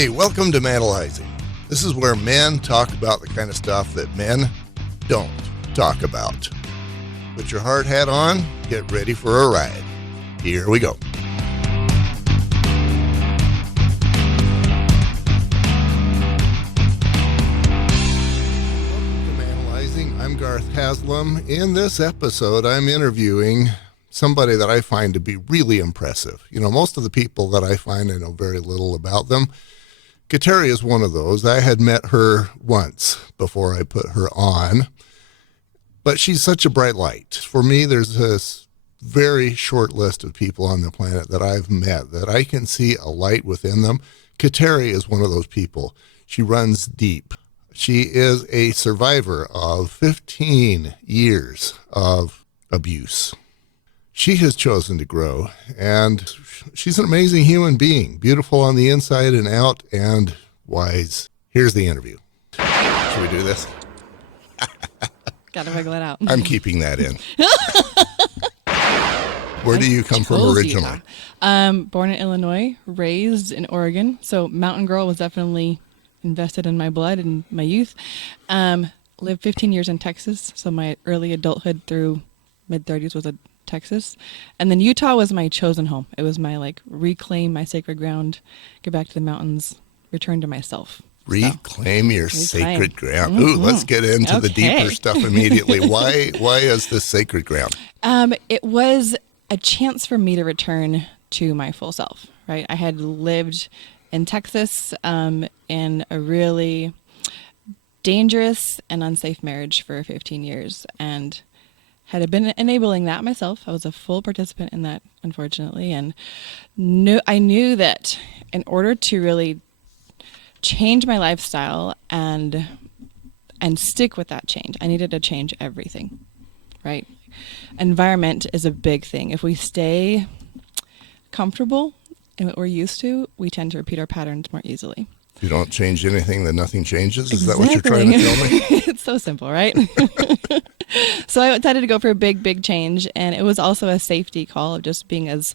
Hey, welcome to Manalizing. This is where men talk about the kind of stuff that men don't talk about. Put your hard hat on, get ready for a ride. Here we go. Welcome to Manalizing. I'm Garth Haslam. In this episode, I'm interviewing somebody that I find to be really impressive. You know, most of the people that I find, I know very little about them. Kateri is one of those. I had met her once before I put her on, but she's such a bright light. For me, there's this very short list of people on the planet that I've met that I can see a light within them. Kateri is one of those people. She runs deep. She is a survivor of 15 years of abuse. She has chosen to grow, and she's an amazing human being, beautiful on the inside and out, and wise. Here's the interview. Should we do this? Gotta wiggle it out. I'm keeping that in. Where do you come from originally? Born in Illinois, raised in Oregon. So mountain girl was definitely invested in my blood in my youth. Lived 15 years in Texas. So my early adulthood through mid-30s was in Texas. And then Utah was my chosen home. It was my reclaim my sacred ground, get back to the mountains, return to myself. Reclaim your sacred ground. Mm-hmm. Ooh, let's get into the deeper stuff immediately. Why is this sacred ground? It was a chance for me to return to my full self, right? I had lived in Texas in a really dangerous and unsafe marriage for 15 years and had been enabling that myself. I was a full participant in that, unfortunately, and I knew that in order to really change my lifestyle and stick with that change, I needed to change everything, right? Environment is a big thing. If we stay comfortable in what we're used to, we tend to repeat our patterns more easily. If you don't change anything, then nothing changes? Is that what you're trying to tell me? It's so simple, right? So I decided to go for a big change, and it was also a safety call of just being as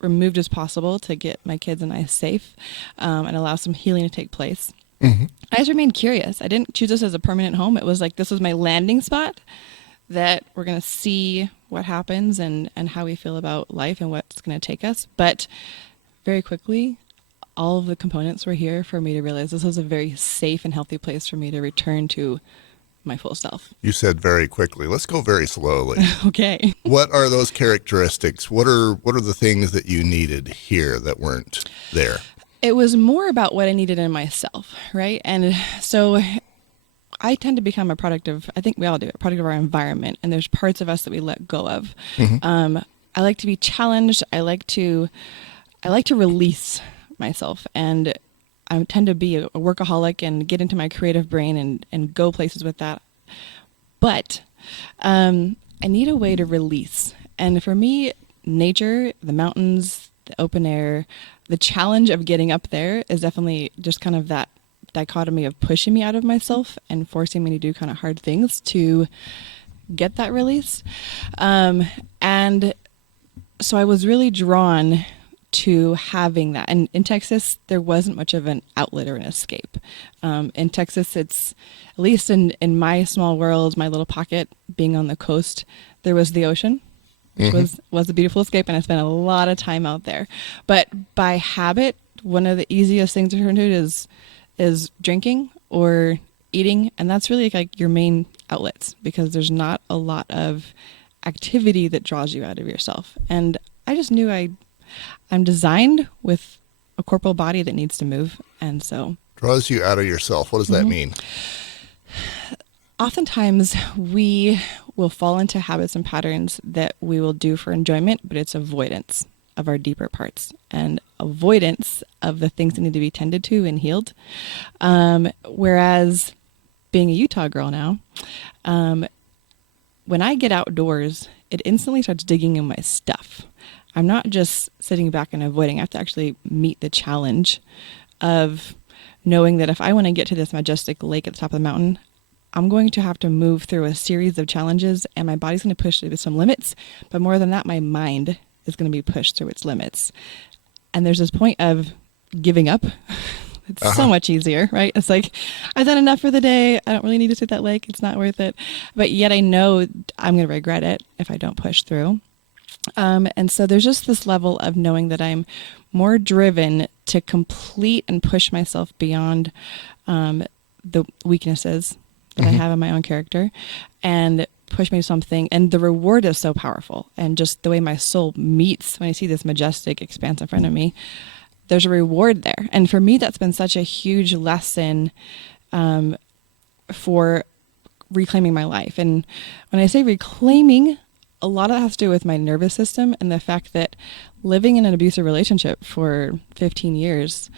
removed as possible to get my kids and I safe and allow some healing to take place. Mm-hmm. I just remained curious. I didn't choose this as a permanent home. It was like this was my landing spot that we're going to see what happens and how we feel about life and what's going to take us. But very quickly, all of the components were here for me to realize this was a very safe and healthy place for me to return to my full self. You said very quickly. Let's go very slowly. Okay. What are those characteristics? What are the things that you needed here that weren't there? It was more about what I needed in myself, right? And so I tend to become a product of, I think we all do, a product of our environment. And there's parts of us that we let go of. Mm-hmm. I like to be challenged. I like to release myself, and I tend to be a workaholic and get into my creative brain and go places with that. But I need a way to release. And for me, nature, the mountains, the open air, the challenge of getting up there is definitely just kind of that dichotomy of pushing me out of myself and forcing me to do kind of hard things to get that release. And so I was really drawn to having that. And in Texas, there wasn't much of an outlet or an escape. In Texas, it's, at least in my small world, my little pocket, being on the coast, there was the ocean, which was a beautiful escape, and I spent a lot of time out there. But by habit, one of the easiest things to turn to is drinking or eating, and that's really like your main outlets, because there's not a lot of activity that draws you out of yourself. And I just knew I'm designed with a corporal body that needs to move, and so draws you out of yourself. What does that mean? Oftentimes we will fall into habits and patterns that we will do for enjoyment, but it's avoidance of our deeper parts and avoidance of the things that need to be tended to and healed. Whereas being a Utah girl now, when I get outdoors, it instantly starts digging in my stuff. I'm not just sitting back and avoiding. I have to actually meet the challenge of knowing that if I want to get to this majestic lake at the top of the mountain, I'm going to have to move through a series of challenges, and my body's going to push through some limits. But more than that, my mind is going to be pushed through its limits. And there's this point of giving up. It's so much easier, right? It's like, I've done enough for the day. I don't really need to sit that lake. It's not worth it. But yet I know I'm going to regret it if I don't push through. And so there's just this level of knowing that I'm more driven to complete and push myself beyond the weaknesses that I have in my own character and push me to something. And the reward is so powerful. And just the way my soul meets when I see this majestic expanse in front of me, there's a reward there. And for me, that's been such a huge lesson for reclaiming my life. And when I say reclaiming, a lot of that has to do with my nervous system and the fact that living in an abusive relationship for 15 years,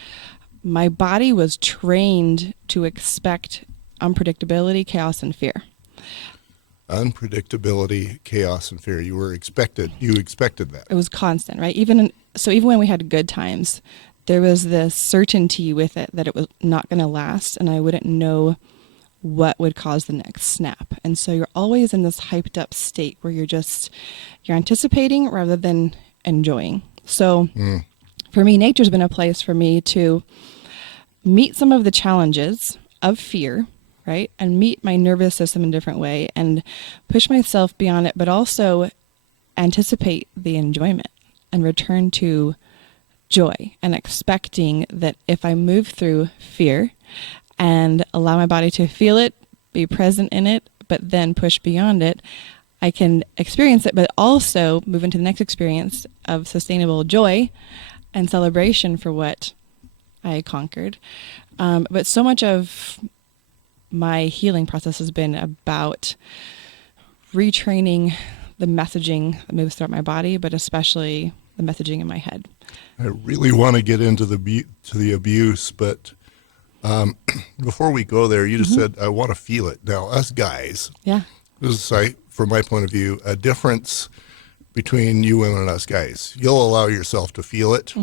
my body was trained to expect unpredictability, chaos, and fear. Unpredictability, chaos, and fear. You expected that. It was constant, right? Even when we had good times, there was this certainty with it that it was not going to last, and I wouldn't know what would cause the next snap. And so you're always in this hyped up state where you're anticipating rather than enjoying. So for me, nature's been a place for me to meet some of the challenges of fear, right? And meet my nervous system in a different way and push myself beyond it, but also anticipate the enjoyment and return to joy and expecting that if I move through fear and allow my body to feel it, be present in it, but then push beyond it, I can experience it, but also move into the next experience of sustainable joy and celebration for what I conquered. But so much of my healing process has been about retraining the messaging that moves throughout my body, but especially the messaging in my head. I really want to get into the abuse, but before we go there, you just said, I want to feel it. Now, us guys, this is, from my point of view, a difference between you women and us guys. You'll allow yourself to feel it.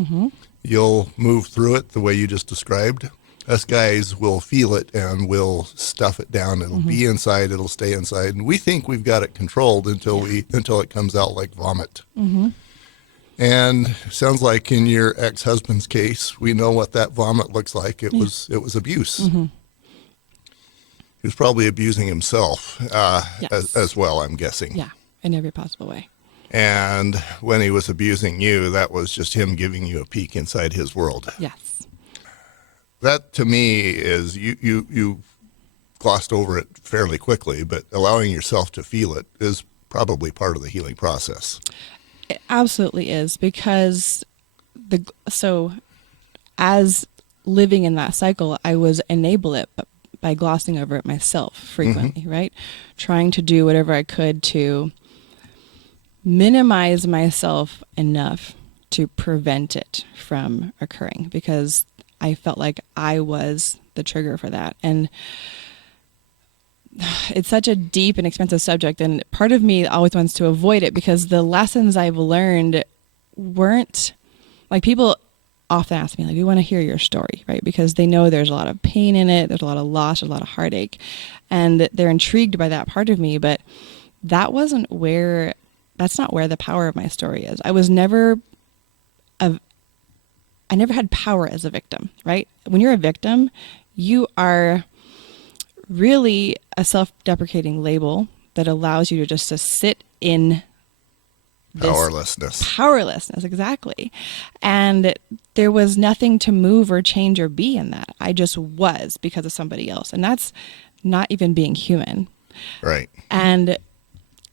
You'll move through it the way you just described. Us guys will feel it and we'll stuff it down. It'll be inside. It'll stay inside. And we think we've got it controlled until it comes out like vomit. And sounds like in your ex-husband's case, we know what that vomit looks like. It was abuse. He was probably abusing himself as well, I'm guessing. Yeah, in every possible way. And when he was abusing you, that was just him giving you a peek inside his world. Yes. That to me is, you glossed over it fairly quickly, but allowing yourself to feel it is probably part of the healing process. It absolutely is, because as living in that cycle, I was enable it by glossing over it myself frequently, right? Trying to do whatever I could to minimize myself enough to prevent it from occurring, because I felt like I was the trigger for that. And it's such a deep and expensive subject, and part of me always wants to avoid it because the lessons I've learned weren't, like, people often ask me, like, we want to hear your story, right? Because they know there's a lot of pain in it, there's a lot of loss, there's a lot of heartache, and they're intrigued by that part of me, but that's not where the power of my story is. I never had power as a victim, right? When you're a victim, you are really a self-deprecating label that allows you to sit in this powerlessness, exactly. And there was nothing to move or change or be in that. I just was because of somebody else. And that's not even being human. Right. And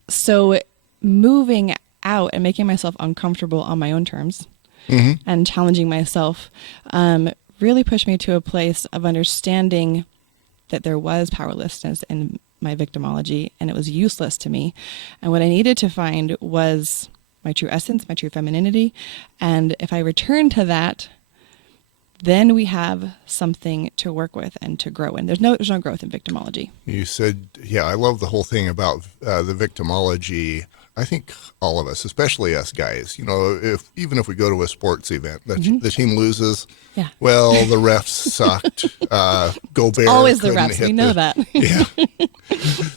so moving out and making myself uncomfortable on my own terms and challenging myself really pushed me to a place of understanding that there was powerlessness in my victimology and it was useless to me. And what I needed to find was my true essence, my true femininity. And if I return to that, then we have something to work with and to grow in. There's no growth in victimology. You said, I love the whole thing about the victimology. I think all of us, especially us guys, even if we go to a sports event, the team loses, well, the refs sucked. Gobert always the refs. We know that. Yeah.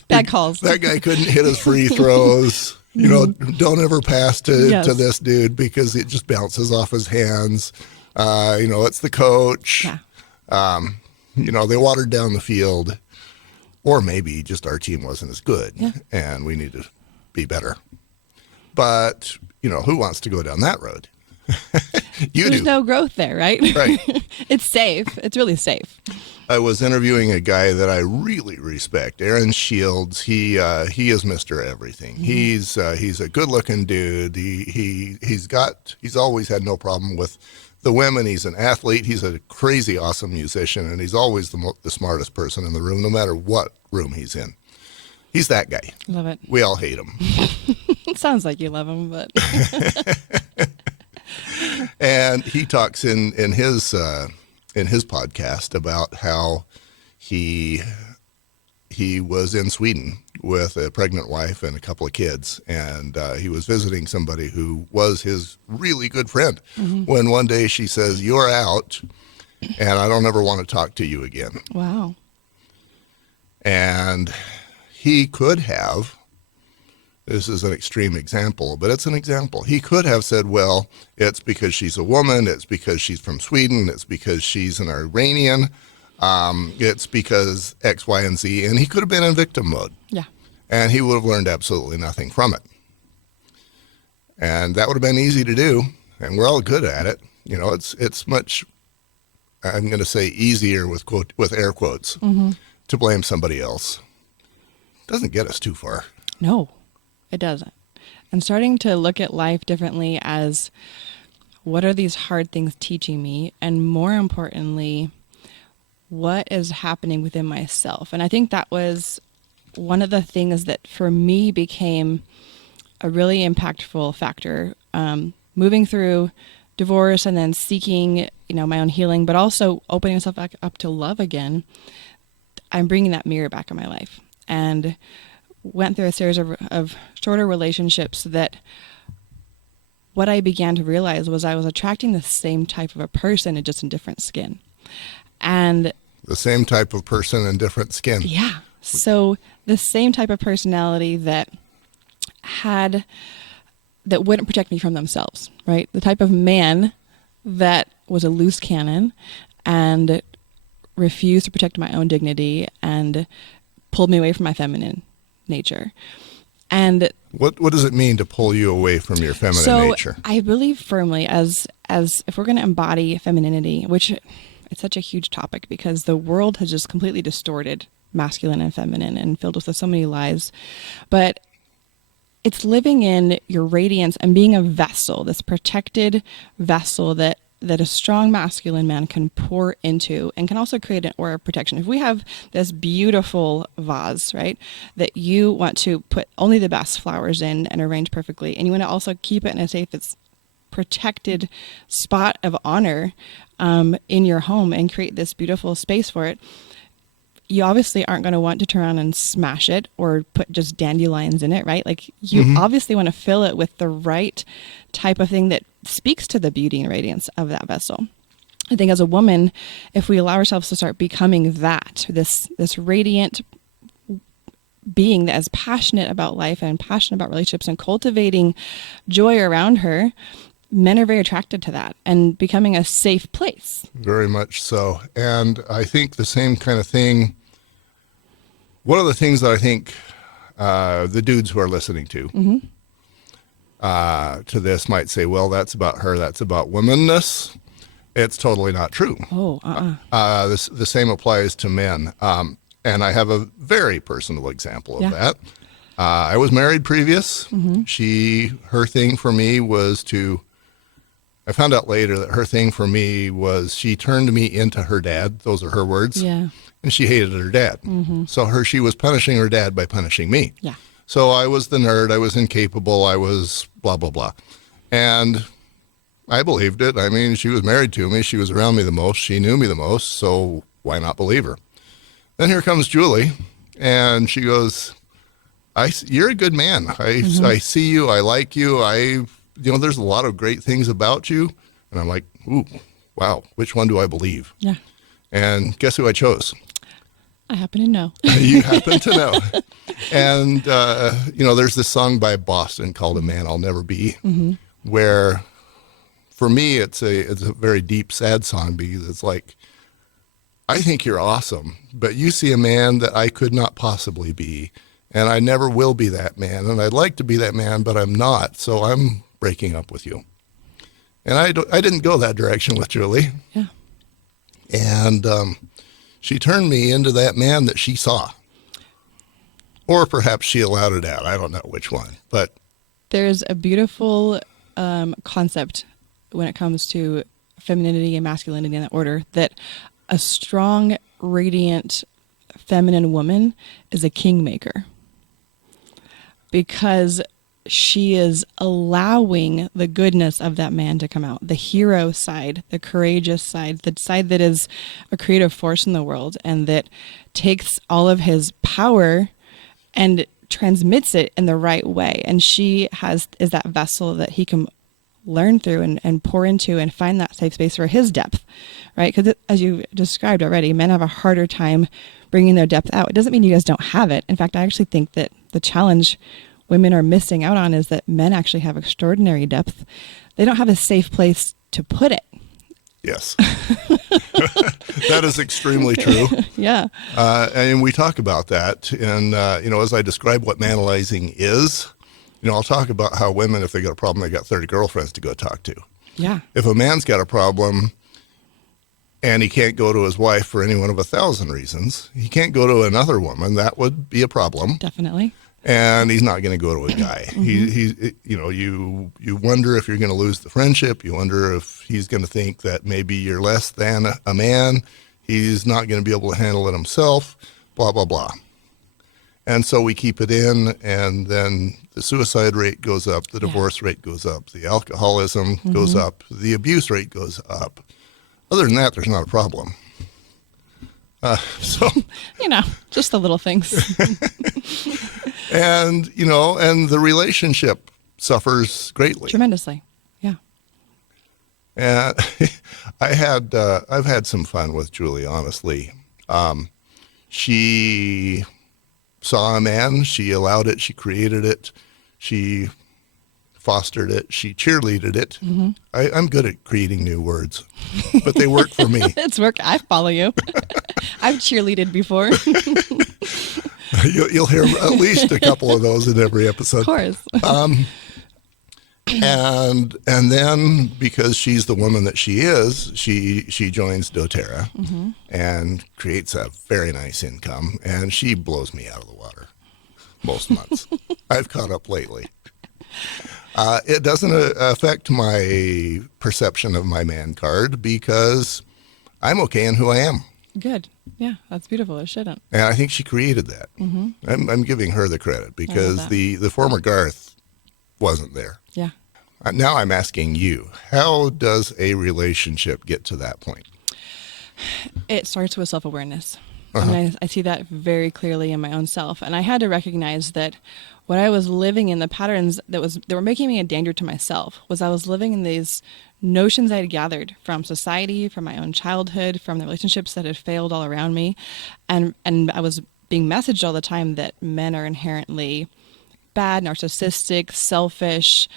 Bad calls. That guy couldn't hit his free throws. Don't ever pass to this dude because it just bounces off his hands. It's the coach. They watered down the field, or maybe just our team wasn't as good, Yeah. and we need to be better. But, who wants to go down that road? You There's do. no growth there, right? Right. It's safe. It's really safe. I was interviewing a guy that I really respect, Aaron Shields. He is Mr. Everything. Mm-hmm. He's a good-looking dude. He's always had no problem with the women. He's an athlete. He's a crazy awesome musician, and he's always the smartest person in the room, no matter what room he's in. He's that guy. Love it. We all hate him. It sounds like you love him, but And he talks in his podcast about how he was in Sweden with a pregnant wife and a couple of kids, and he was visiting somebody who was his really good friend. When one day she says, "You're out, and I don't ever want to talk to you again." wow. And he could have, this is an extreme example, but it's an example. He could have said, well, it's because she's a woman, it's because she's from Sweden, it's because she's an Iranian, it's because X, Y, and Z, and he could have been in victim mode. Yeah. And he would have learned absolutely nothing from it. And that would have been easy to do, and we're all good at it. It's much, I'm going to say easier with air quotes, to blame somebody else. Doesn't get us too far. No, it doesn't. And starting to look at life differently as what are these hard things teaching me? And more importantly, what is happening within myself? And I think that was one of the things that for me became a really impactful factor. Moving through divorce and then seeking, my own healing, but also opening myself back up to love again. I'm bringing that mirror back in my life. And went through a series of shorter relationships that what I began to realize was I was attracting the same type of a person, just in different skin. And the same type of person in different skin. yeah. So the same type of personality that wouldn't protect me from themselves, right? The type of man that was a loose cannon and refused to protect my own dignity and pulled me away from my feminine nature. And what does it mean to pull you away from your feminine nature? I believe firmly as if we're going to embody femininity, which it's such a huge topic because the world has just completely distorted masculine and feminine and filled us with so many lies. But it's living in your radiance and being a vessel, this protected vessel that a strong masculine man can pour into and can also create an aura of protection. If we have this beautiful vase, right, that you want to put only the best flowers in and arrange perfectly, and you want to also keep it in a safe, it's protected spot of honor in your home and create this beautiful space for it, you obviously aren't going to want to turn around and smash it or put just dandelions in it, right? Like you obviously want to fill it with the right type of thing that speaks to the beauty and radiance of that vessel. I think as a woman, if we allow ourselves to start becoming this radiant being that is passionate about life and passionate about relationships and cultivating joy around her, men are very attracted to that and becoming a safe place. Very much so. And I think the same kind of thing, one of the things that I think the dudes who are listening to this might say, well, that's about her, that's about womanness. It's totally not true. The same applies to men. And I have a very personal example of that. I was married previous. Her thing for me was I found out later that her thing for me was she turned me into her dad. Those are her words. Yeah. And she hated her dad. So she was punishing her dad by punishing me. Yeah. So I was the nerd. I was incapable. I was blah, blah, blah. And I believed it. I mean, she was married to me. She was around me the most. She knew me the most. So why not believe her? Then here comes Julie. And she goes, you're a good man. I see you. I like you. There's a lot of great things about you. And I'm like, ooh, wow, which one do I believe? Yeah. And guess who I chose? I happen to know. You happen to know. And, there's this song by Boston called A Man I'll Never Be, where for me, it's a very deep, sad song because it's like, I think you're awesome, but you see a man that I could not possibly be, and I never will be that man, and I'd like to be that man, but I'm not, so I'm breaking up with you. And I didn't go that direction with Julie. Yeah. And she turned me into that man that she saw. Or perhaps she allowed it out. I don't know which one. But there's a beautiful concept when it comes to femininity and masculinity in that order, that a strong, radiant, feminine woman is a kingmaker. Because she is allowing the goodness of that man to come out, the hero side, the courageous side, the side that is a creative force in the world and that takes all of his power and transmits it in the right way. And she is that vessel that he can learn through and pour into and find that safe space for his depth, right? Because as you described already, men have a harder time bringing their depth out. It doesn't mean you guys don't have it. In fact, I actually think that the challenge women are missing out on is that men actually have extraordinary depth. They don't have a safe place to put it. yes, that is extremely true. Yeah. And we talk about that. And, as I describe what manalizing is, I'll talk about how women, if they got a problem, they got 30 girlfriends to go talk to. Yeah. If a man's got a problem and he can't go to his wife for any one of 1,000 reasons, he can't go to another woman, that would be a problem. Definitely. And he's not going to go to a guy. You wonder if you're going to lose the friendship. You wonder if he's going to think that maybe you're less than a man. He's not going to be able to handle it himself, blah, blah, blah. And so we keep it in, and then the suicide rate goes up, the divorce rate goes up, the alcoholism goes up, the abuse rate goes up. Other than that, there's not a problem. Just the little things. And the relationship suffers greatly. Tremendously. Yeah. And I've had some fun with Julie, honestly. She saw a man, she allowed it, she created it, she fostered it, she cheerleaded it. Mm-hmm. I'm good at creating new words, but they work for me. It's work. I follow you. I've cheerleaded before. You'll hear at least a couple of those in every episode. Of course. And then because she's the woman that she is, she joins doTERRA and creates a very nice income, and she blows me out of the water most months. I've caught up lately. It doesn't affect my perception of my man card because I'm okay in who I am. Good. Yeah, that's beautiful. It shouldn't. And I think she created that. I'm giving her the credit because the former Garth wasn't there. Yeah. Now I'm asking you, how does a relationship get to that point? It starts with self-awareness. And I see that very clearly in my own self. And I had to recognize that what I was living in, the patterns that were making me a danger to myself, was I was living in these notions I had gathered from society, from my own childhood, from the relationships that had failed all around me. And I was being messaged all the time that men are inherently bad, narcissistic, selfish,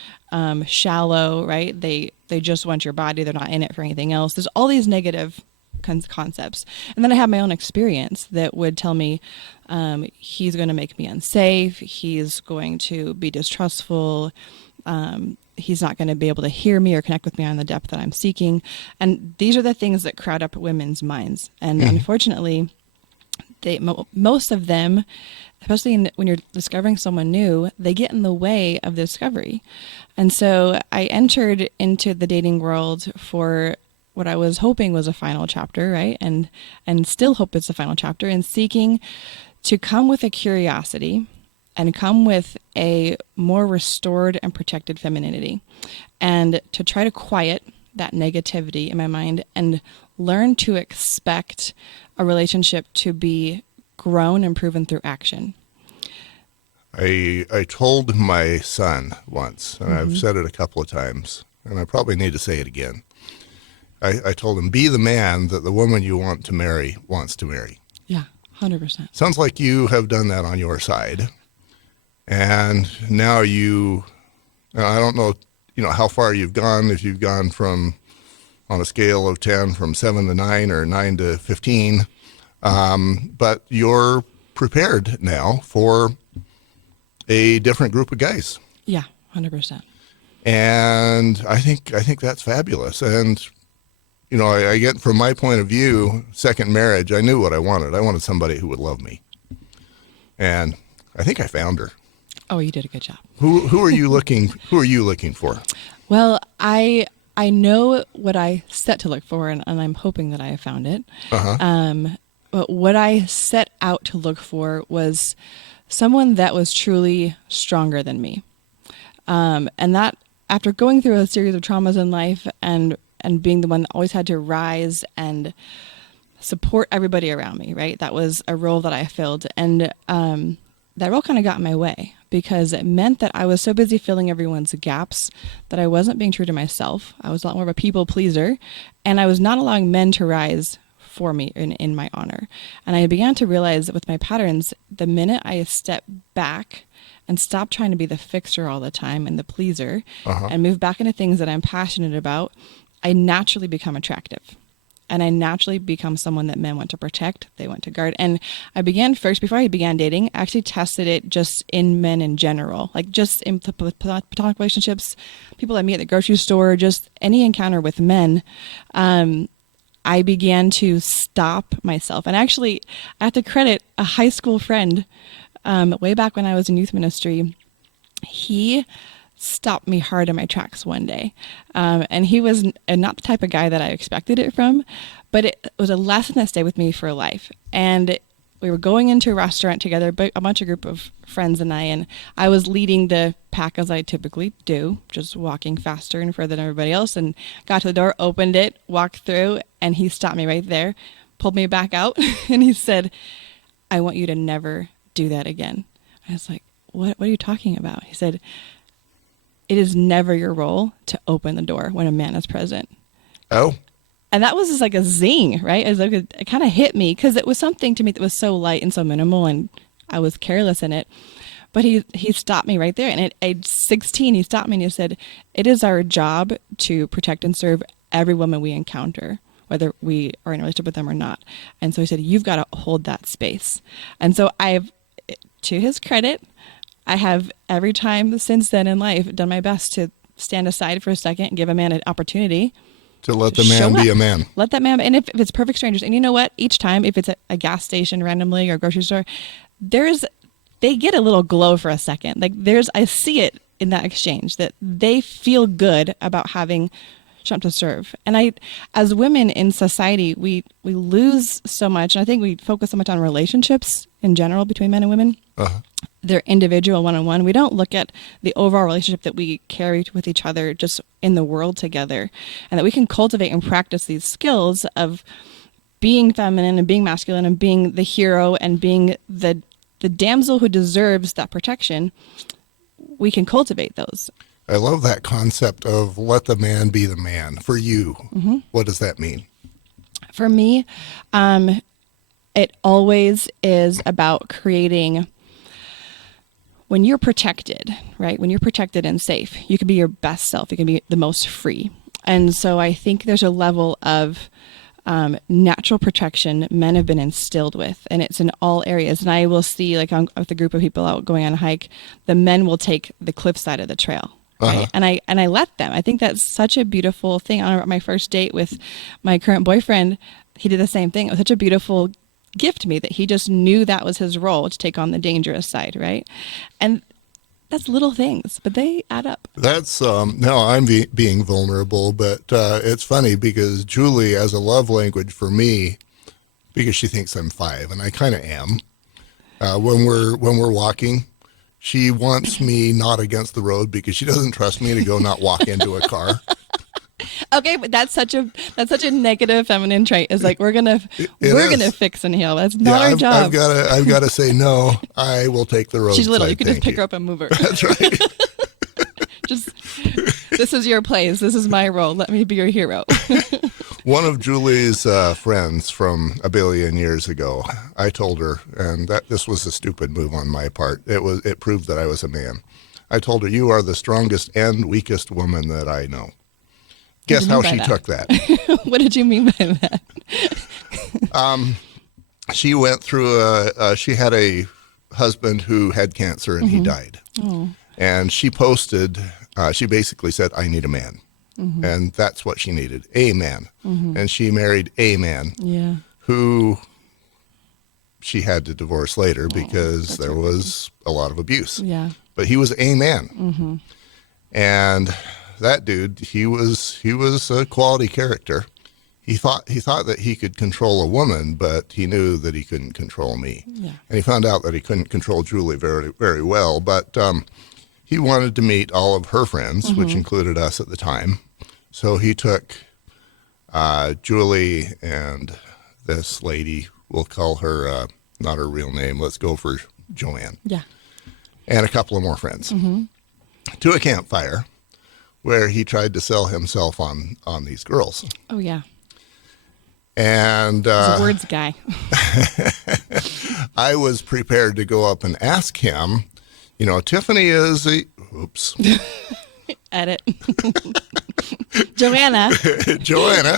shallow, right? They just want your body. They're not in it for anything else. There's all these negative concepts. And then I had my own experience that would tell me he's going to make me unsafe. He's going to be distrustful. He's not going to be able to hear me or connect with me on the depth that I'm seeking. And these are the things that crowd up women's minds. And unfortunately, most of them, especially when you're discovering someone new, they get in the way of the discovery. And so I entered into the dating world for what I was hoping was a final chapter, right? And still hope it's a final chapter, and seeking to come with a curiosity and come with a more restored and protected femininity, and to try to quiet that negativity in my mind and learn to expect a relationship to be grown and proven through action. I told my son once, and I've said it a couple of times, and I probably need to say it again. I told him, be the man that the woman you want to marry wants to marry. Yeah, 100%. Sounds like you have done that on your side. And now I don't know, how far you've gone, if you've gone from on a scale of 10 from 7 to 9 or 9 to 15. But you're prepared now for a different group of guys. Yeah, 100%. And I think that's fabulous. And, you know, I get, from my point of view, second marriage, I knew what I wanted. I wanted somebody who would love me. And I think I found her. Oh, you did a good job. Who are you looking for? Well, I know what I set to look for, and I'm hoping that I have found it. But what I set out to look for was someone that was truly stronger than me. And that, after going through a series of traumas in life and being the one that always had to rise and support everybody around me, right? That was a role that I filled. And that role kind of got in my way because it meant that I was so busy filling everyone's gaps that I wasn't being true to myself. I was a lot more of a people pleaser, and I was not allowing men to rise for me in my honor. And I began to realize that with my patterns, the minute I step back and stop trying to be the fixer all the time and the pleaser and move back into things that I'm passionate about, I naturally become attractive. And I naturally become someone that men want to protect, they want to guard. And I began first, before I began dating, I actually tested it just in men in general, like just in platonic relationships, people I meet at the grocery store, just any encounter with men. I began to stop myself. And actually, I have to credit a high school friend way back when I was in youth ministry. He stopped me hard in my tracks one day. And he was not the type of guy that I expected it from, but it was a lesson that stayed with me for life. And we were going into a restaurant together, a bunch of group of friends and I was leading the pack as I typically do, just walking faster and further than everybody else, and got to the door, opened it, walked through, and he stopped me right there, pulled me back out, and he said, "I want you to never do that again." I was like, what are you talking about? He said, "It is never your role to open the door when a man is present." Oh. And that was just like a zing, right? It kind of hit me because it was something to me that was so light and so minimal, and I was careless in it. But he stopped me right there. And at age 16, he stopped me and he said, "It is our job to protect and serve every woman we encounter, whether we are in a relationship with them or not." And so he said, "You've got to hold that space." And so to his credit, I have every time since then in life done my best to stand aside for a second and give a man an opportunity to let the man be a man. Let that man, and if it's perfect strangers, and you know what, each time, if it's a gas station randomly or a grocery store, they get a little glow for a second. Like I see it in that exchange that they feel good about having shown up to serve. And as women in society, we lose so much, and I think we focus so much on relationships in general between men and women. They're individual, one-on-one. We don't look at the overall relationship that we carry with each other just in the world together, and that we can cultivate and practice these skills of being feminine and being masculine and being the hero and being the damsel who deserves that protection. We can cultivate those. I love that concept of let the man be the man. For you, what does that mean? For me, it always is about creating. When you're protected, right? When you're protected and safe, you can be your best self. You can be the most free. And so I think there's a level of natural protection men have been instilled with, and it's in all areas. And I will see, like with a group of people out going on a hike, the men will take the cliffside of the trail. Right? And I let them. I think that's such a beautiful thing. On my first date with my current boyfriend, he did the same thing. It was such a beautiful gift to me that he just knew that was his role, to take on the dangerous side, right? And that's little things, but they add up. That's no, I'm being vulnerable, but it's funny because Julie, as a love language for me, because she thinks I'm 5, and I kind of am. When we're walking, she wants me not against the road because she doesn't trust me to go not walk into a car. Okay, but that's such a negative feminine trait. Is like we're gonna fix and heal. That's not our job. I've got to say no. I will take the road. She's little. You can just pick her up and move her. That's right. Just this is your place. This is my role. Let me be your hero. One of Julie's friends from a billion years ago, I told her, and that this was a stupid move on my part. It proved that I was a man. I told her, "You are the strongest and weakest woman that I know." Guess how by she that? took that. What did you mean by that? She went through she had a husband who had cancer and he died. Oh, And she posted, she basically said, I need a man. And that's what she needed, a man. And she married a man yeah. who she had to divorce later because that's there right. was a lot of abuse. Yeah. But he was a man. And that dude, he was a quality character. He thought that he could control a woman, but he knew that he couldn't control me. Yeah. And he found out that he couldn't control Julie very, very well. But he wanted to meet all of her friends, which included us at the time. So he took Julie and this lady, we'll call her not her real name, let's go for Joanne, Yeah. and a couple of more friends to a campfire where he tried to sell himself on these girls. Oh, yeah. And He's a words guy. I was prepared to go up and ask him, you know, Tiffany is oops. Edit. Joanna. Joanna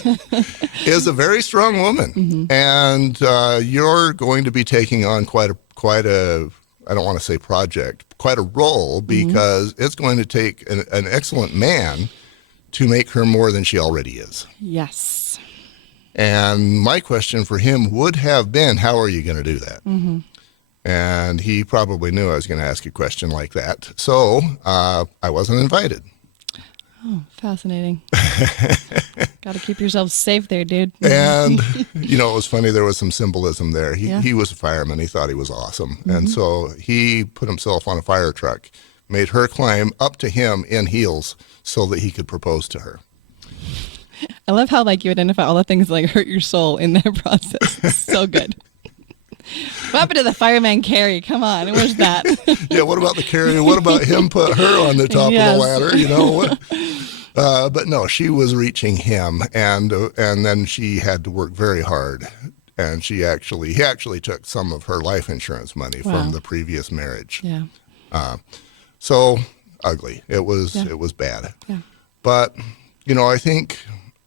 is a very strong woman, and you're going to be taking on quite a I don't want to say project, quite a role, because it's going to take an excellent man to make her more than she already is. Yes. And my question for him would have been, how are you going to do that? And he probably knew I was going to ask a question like that. So I wasn't invited. Oh, fascinating. Got to keep yourself safe there, dude. And, you know, it was funny. There was some symbolism there. Yeah. He was a fireman. He thought he was awesome. And so he put himself on a fire truck, made her climb up to him in heels so that he could propose to her. I love how like you identify all the things that like hurt your soul in that process. It's so good. What happened to the fireman Carrie? Come on, where's that? Yeah, what about the carrier? What about him put her on the top Yes. of the ladder? You know what? But no, she was reaching him, and then she had to work very hard. And he actually took some of her life insurance money Wow. from the previous marriage. Yeah. So ugly. It was bad. Yeah. But you know, I think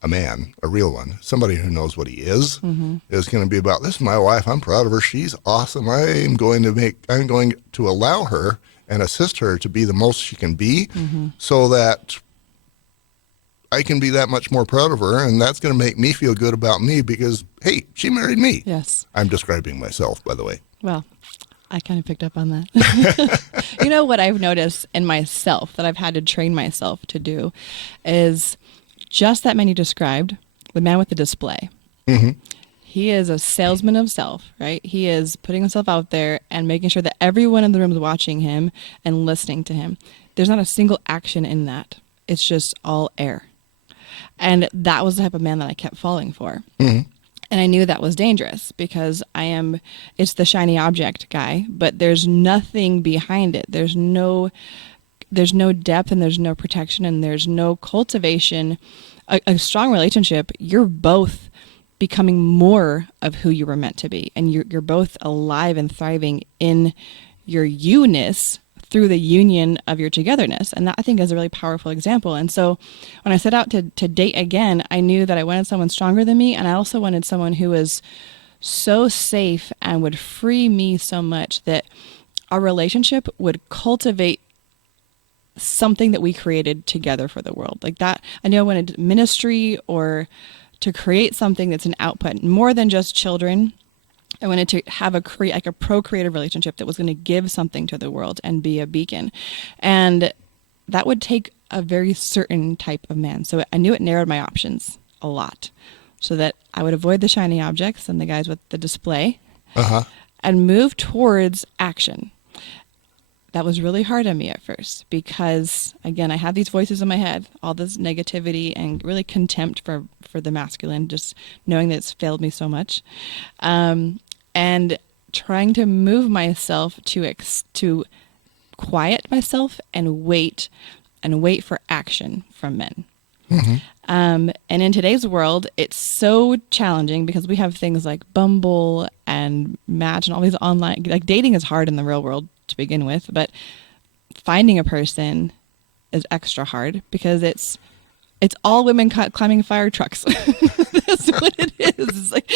a man, a real one, somebody who knows what he is going to be about, this is my wife. I'm proud of her. She's awesome. I'm going to allow her and assist her to be the most she can be so that I can be that much more proud of her. And that's going to make me feel good about me because, hey, she married me. Yes. I'm describing myself, by the way. Well, I kind of picked up on that. You know what I've noticed in myself that I've had to train myself to do is just that man you described, the man with the display. He is a salesman of self, right? He is putting himself out there and making sure that everyone in the room is watching him and listening to him. There's not a single action in that. It's just all air. And that was the type of man that I kept falling for. And I knew that was dangerous because it's the shiny object guy, but there's nothing behind it. There's no depth and there's no protection and there's no cultivation. A strong relationship, you're both becoming more of who you were meant to be. And you're both alive and thriving in your you-ness through the union of your togetherness. And that I think is a really powerful example. And so when I set out to date again, I knew that I wanted someone stronger than me. And I also wanted someone who was so safe and would free me so much that our relationship would cultivate something that we created together for the world. Like that, I know I wanted ministry or to create something that's an output more than just children. I wanted to have a procreative relationship that was going to give something to the world and be a beacon. And that would take a very certain type of man. So I knew it narrowed my options a lot so that I would avoid the shiny objects and the guys with the display and move towards action. That was really hard on me at first because, again, I have these voices in my head, all this negativity and really contempt for the masculine, just knowing that it's failed me so much. And trying to move myself to quiet myself and wait for action from men. And in today's world, it's so challenging because we have things like Bumble and Match and all these online, like dating is hard in the real world to begin with, but finding a person is extra hard because it's It's all women climbing fire trucks. That's what it is. It's like,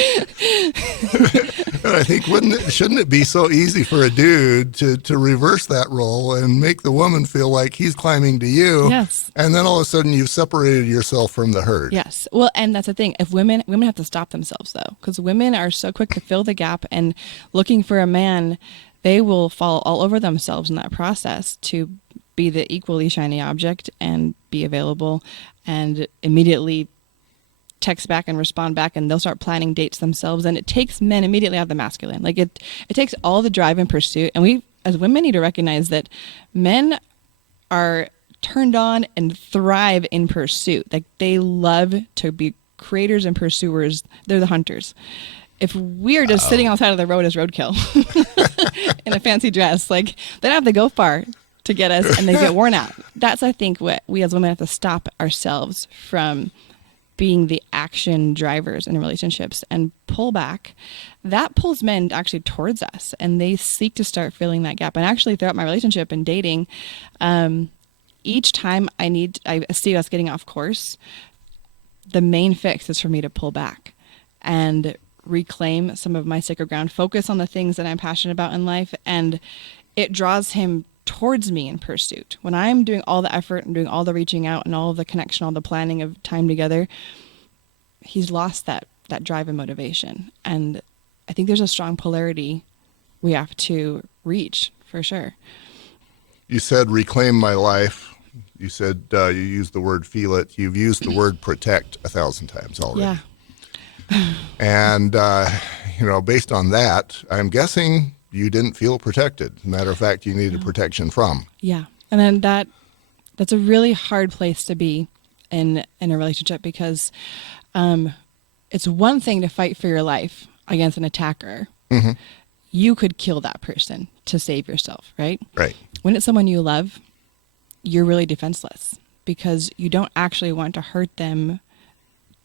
I think shouldn't it be so easy for a dude to reverse that role and make the woman feel like he's climbing to you? yes. And then all of a sudden you've separated yourself from the herd. Yes. Well, and that's the thing. If women have to stop themselves though, because women are so quick to fill the gap and looking for a man, they will fall all over themselves in that process to be the equally shiny object and be available and immediately text back and respond back, and they'll start planning dates themselves. And it takes men immediately out of the masculine. Like it takes all the drive and pursuit. And we as women need to recognize that men are turned on and thrive in pursuit. Like they love to be creators and pursuers. They're the hunters. If we're just sitting on the side of the road as roadkill in a fancy dress, like they don't have to go far to get us, and they get worn out. That's, I think, what we as women have to stop ourselves from being the action drivers in relationships and pull back. That pulls men actually towards us, and they seek to start filling that gap. And actually, throughout my relationship and dating, each time I see us getting off course, the main fix is for me to pull back and reclaim some of my sacred ground, focus on the things that I'm passionate about in life, and it draws him towards me in pursuit. When I'm doing all the effort and doing all the reaching out and all of the connection, all the planning of time together, he's lost that drive and motivation. And I think there's a strong polarity we have to reach for sure. You said reclaim my life. You said you used the word feel it. You've used the word protect 1,000 times already. Yeah. And, based on that, I'm guessing you didn't feel protected. As a matter of fact, you needed protection from. Yeah. And then that's a really hard place to be in a relationship, because it's one thing to fight for your life against an attacker. Mm-hmm. You could kill that person to save yourself, right? Right. When it's someone you love, you're really defenseless because you don't actually want to hurt them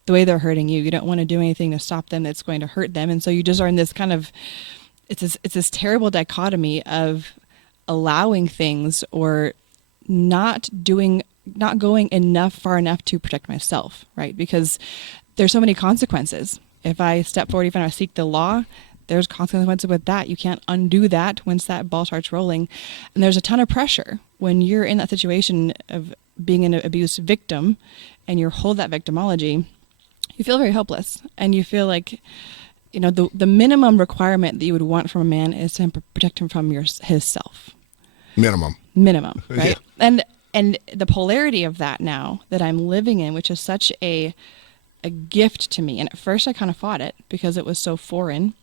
the way they're hurting you. You don't want to do anything to stop them that's going to hurt them. And so you just are in this kind of, it's this terrible dichotomy of allowing things or not going far enough to protect myself, right? Because there's so many consequences. If I step forward, even if I seek the law, there's consequences with that. You can't undo that once that ball starts rolling. And there's a ton of pressure when you're in that situation of being an abuse victim and you hold that victimology. You feel very helpless, and you feel like, the minimum requirement that you would want from a man is to protect him from his self. Minimum, right? Yeah. And the polarity of that now that I'm living in, which is such a gift to me. And at first I kind of fought it because it was so foreign,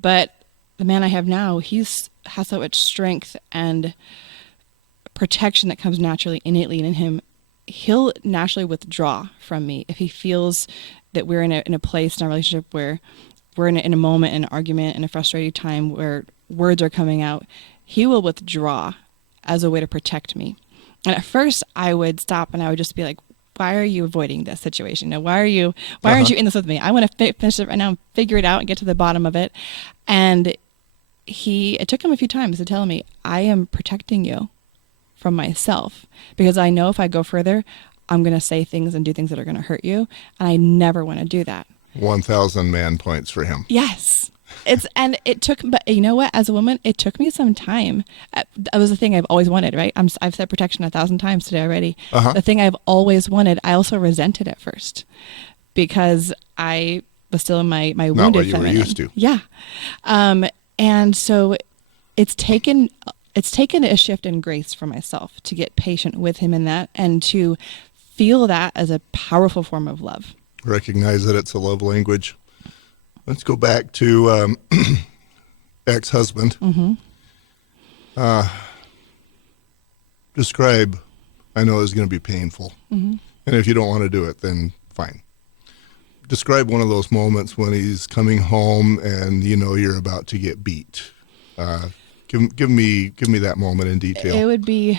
but the man I have now, has so much strength and protection that comes naturally, innately in him. He'll naturally withdraw from me if he feels that we're in a place in our relationship where we're in a moment, in an argument, in a frustrated time where words are coming out. He will withdraw as a way to protect me. And at first I would stop and I would just be like, why are you avoiding this situation? Why aren't you in this with me? I want to finish it right now and figure it out and get to the bottom of it. And it took him a few times to tell me, I am protecting you from myself, because I know if I go further, I'm going to say things and do things that are going to hurt you. And I never want to do that. 1,000 man points for him. Yes. But you know what? As a woman, it took me some time. That was the thing I've always wanted, right? I've said protection 1,000 times today already. Uh-huh. The thing I've always wanted, I also resented at first because I was still in my wounded not what you feminine. were used to. Yeah. And so it's taken a shift in grace for myself to get patient with him in that and to feel that as a powerful form of love. Recognize that it's a love language. Let's go back to ex-husband. Mm-hmm. Describe, I know it's going to be painful. Mm-hmm. And if you don't want to do it, then fine. Describe one of those moments when he's coming home and you're about to get beat. Give me that moment in detail. It would be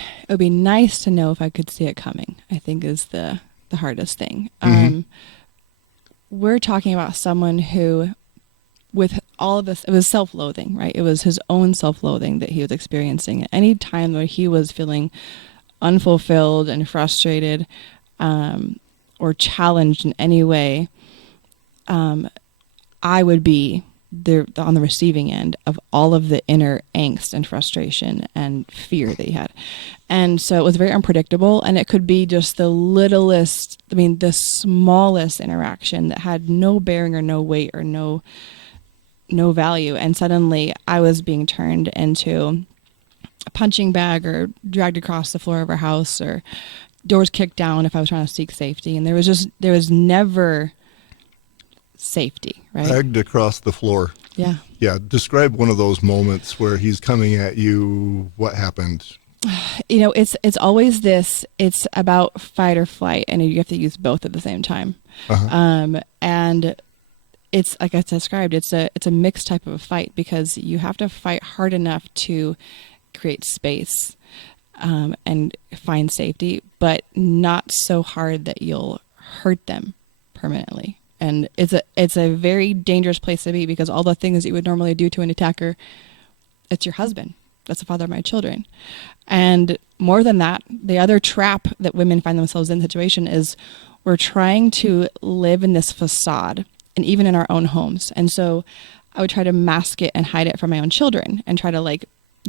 nice to know if I could see it coming, I think is the hardest thing. Mm-hmm. We're talking about someone who, with all of this, it was self-loathing, right? It was his own self-loathing that he was experiencing. Any time where he was feeling unfulfilled and frustrated, or challenged in any way, I would be on the receiving end of all of the inner angst and frustration and fear that he had. And so it was very unpredictable, and it could be just the littlest, the smallest interaction that had no bearing or no weight or no value. And suddenly I was being turned into a punching bag or dragged across the floor of our house or doors kicked down if I was trying to seek safety. And there was never safety, right? Dragged across the floor. Yeah. Yeah. Describe one of those moments where he's coming at you. What happened? It's always this, it's about fight or flight, and you have to use both at the same time. And it's like I described, it's a mixed type of a fight, because you have to fight hard enough to create space and find safety, but not so hard that you'll hurt them permanently. And it's a very dangerous place to be, because all the things that you would normally do to an attacker, it's your husband. That's the father of my children. And more than that, the other trap that women find themselves in the situation is we're trying to live in this facade, and even in our own homes. And so I would try to mask it and hide it from my own children, and try to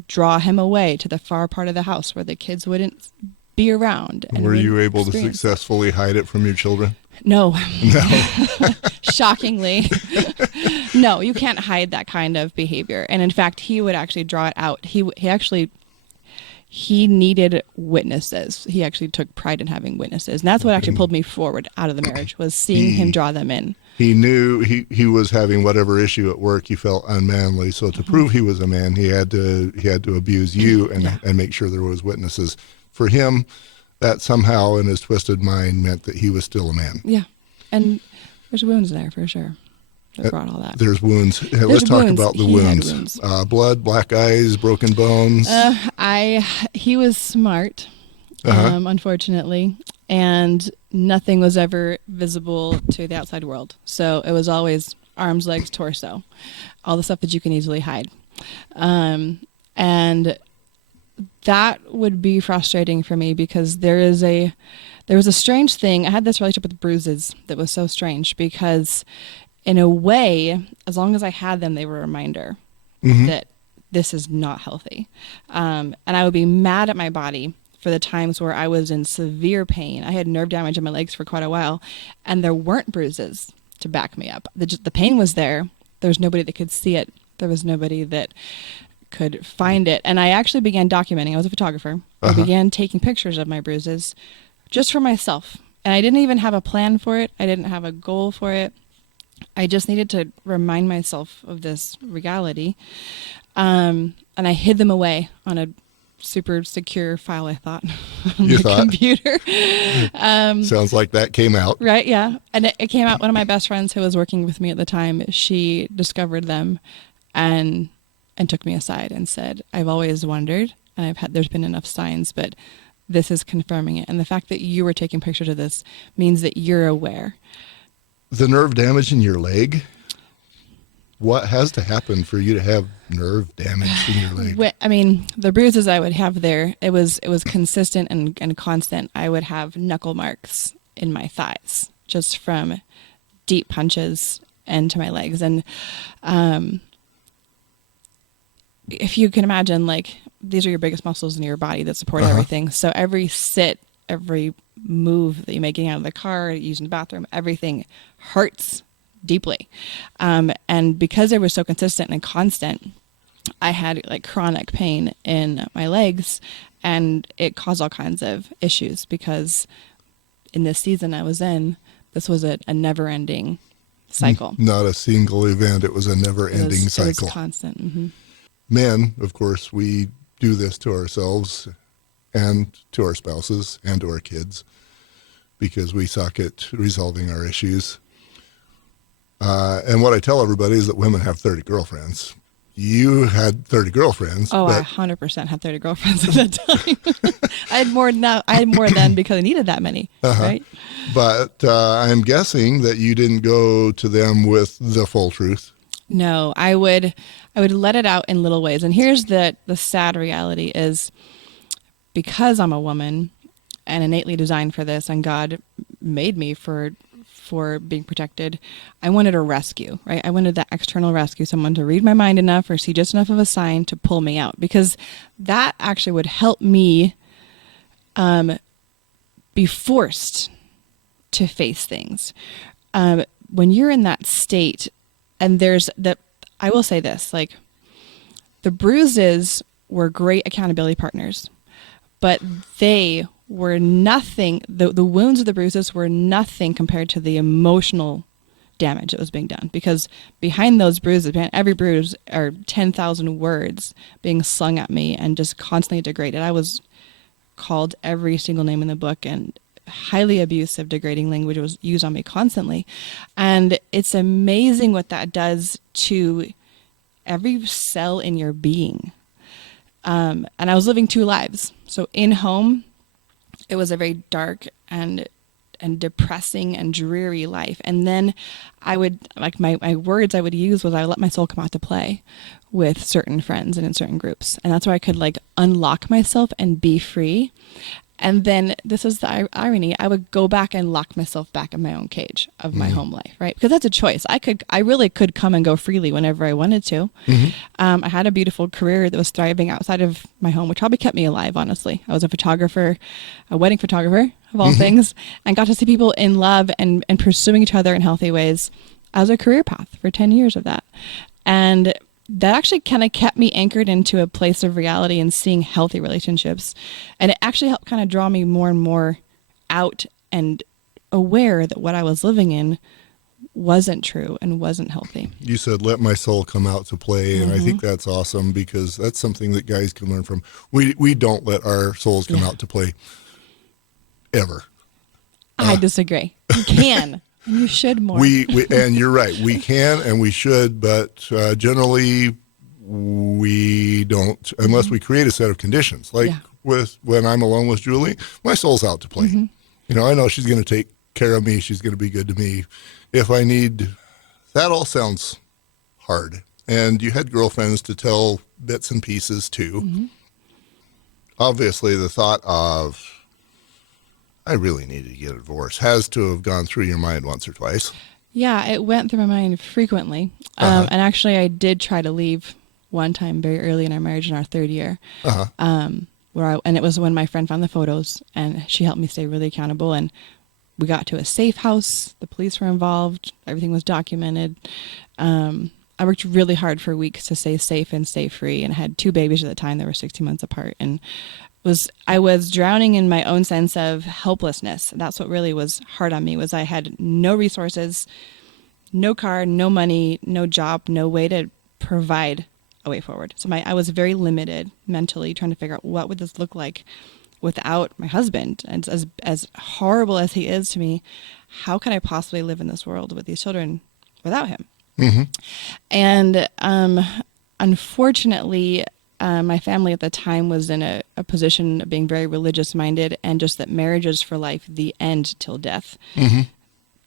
draw him away to the far part of the house where the kids wouldn't be around. And were you able to successfully hide it from your children? No. Shockingly. No, you can't hide that kind of behavior. And in fact, he would actually draw it out. He needed witnesses. He actually took pride in having witnesses. And that's what actually pulled me forward out of the marriage, was seeing him draw them in. He knew he was having whatever issue at work. He felt unmanly. So to prove he was a man, he had to abuse you and make sure there was witnesses. For him, that somehow in his twisted mind meant that he was still a man. Yeah. And there's wounds there for sure. That brought all that. There's wounds. Let's talk about the wounds. Blood, black eyes, broken bones. He was smart, unfortunately, and nothing was ever visible to the outside world. So it was always arms, legs, torso, all the stuff that you can easily hide. And that would be frustrating for me, because there was a strange thing. I had this relationship with bruises that was so strange, because in a way, as long as I had them, they were a reminder that this is not healthy. And I would be mad at my body for the times where I was in severe pain. I had nerve damage in my legs for quite a while, and there weren't bruises to back me up. The pain was there. There was nobody that could see it. There was nobody that could find it. And I actually began documenting. I was a photographer. I began taking pictures of my bruises just for myself. And I didn't even have a plan for it. I didn't have a goal for it. I just needed to remind myself of this reality. And I hid them away on a super secure file, I thought, on my computer. Sounds like that came out. Right, yeah. And it came out. One of my best friends who was working with me at the time, she discovered them and took me aside and said, I've always wondered, and there's been enough signs, but this is confirming it. And the fact that you were taking pictures of this means that you're aware. The nerve damage in your leg, what has to happen for you to have nerve damage in your leg? The bruises I would have there, it was consistent and constant. I would have knuckle marks in my thighs just from deep punches into my legs. And if you can imagine, these are your biggest muscles in your body that support everything. So every sit, every move that you make, getting out of the car, using the bathroom, everything hurts deeply. And because they were so consistent and constant, I had chronic pain in my legs, and it caused all kinds of issues, because in this season I was in, this was a never-ending cycle. Not a single event. It was a never-ending cycle. It was constant. Mm-hmm. Men, of course, we do this to ourselves and to our spouses and to our kids, because we suck at resolving our issues. And what I tell everybody is that women have 30 girlfriends. You had 30 girlfriends. Oh, I 100% had 30 girlfriends at that time. I had more then because I needed that many, right? But I'm guessing that you didn't go to them with the full truth. No, I would let it out in little ways. And here's the sad reality is, because I'm a woman and innately designed for this, and God made me for being protected. I wanted a rescue, right? I wanted that external rescue, someone to read my mind enough or see just enough of a sign to pull me out, because that actually would help me be forced to face things. When you're in that state, and I will say this, like, the bruises were great accountability partners, but they were nothing. The wounds of the bruises were nothing compared to the emotional damage that was being done, because behind those bruises, behind every bruise, are 10,000 words being slung at me and just constantly degraded. I was called every single name in the book, and highly abusive, degrading language was used on me constantly. And it's amazing what that does to every cell in your being. And I was living two lives. So in home, it was a very dark and depressing and dreary life. And then I would, like, my words I would use was, I would let my soul come out to play with certain friends and in certain groups. And that's where I could, like, unlock myself and be free. And then this is the irony. I would go back and lock myself back in my own cage of my home life, right? Because that's a choice. I really could come and go freely whenever I wanted to. I had a beautiful career that was thriving outside of my home, which probably kept me alive, honestly. I was a photographer, a wedding photographer of all things, and got to see people in love and pursuing each other in healthy ways as a career path for 10 years of that. And that actually kind of kept me anchored into a place of reality and seeing healthy relationships. And it actually helped kind of draw me more and more out and aware that what I was living in wasn't true and wasn't healthy. You said, let my soul come out to play. And I think that's awesome, because that's something that guys can learn from. We don't let our souls come out to play ever. I disagree. You can. And you should more. We and you're right. We can and we should, but generally we don't, unless we create a set of conditions. Like with when I'm alone with Julie, my soul's out to play. You know, I know she's going to take care of me. She's going to be good to me. If I need, that all sounds hard. And you had girlfriends to tell bits and pieces too. Obviously, the thought of, I really need to get a divorce, has to have gone through your mind once or twice. Yeah, it went through my mind frequently. And actually, I did try to leave one time very early in our marriage, in our third year. And it was when my friend found the photos, and she helped me stay really accountable. And we got to a safe house. The police were involved. Everything was documented. I worked really hard for weeks to stay safe and stay free, and I had two babies at the time that were 16 months apart. And I was drowning in my own sense of helplessness. That's what really was hard on me, was I had no resources, no car, no money, no job, no way to provide a way forward. So I was very limited mentally, trying to figure out what would this look like without my husband. And as horrible as he is to me, how can I possibly live in this world with these children without him? And unfortunately, my family at the time was in a position of being very religious minded, and just that marriage is for life, the end till death.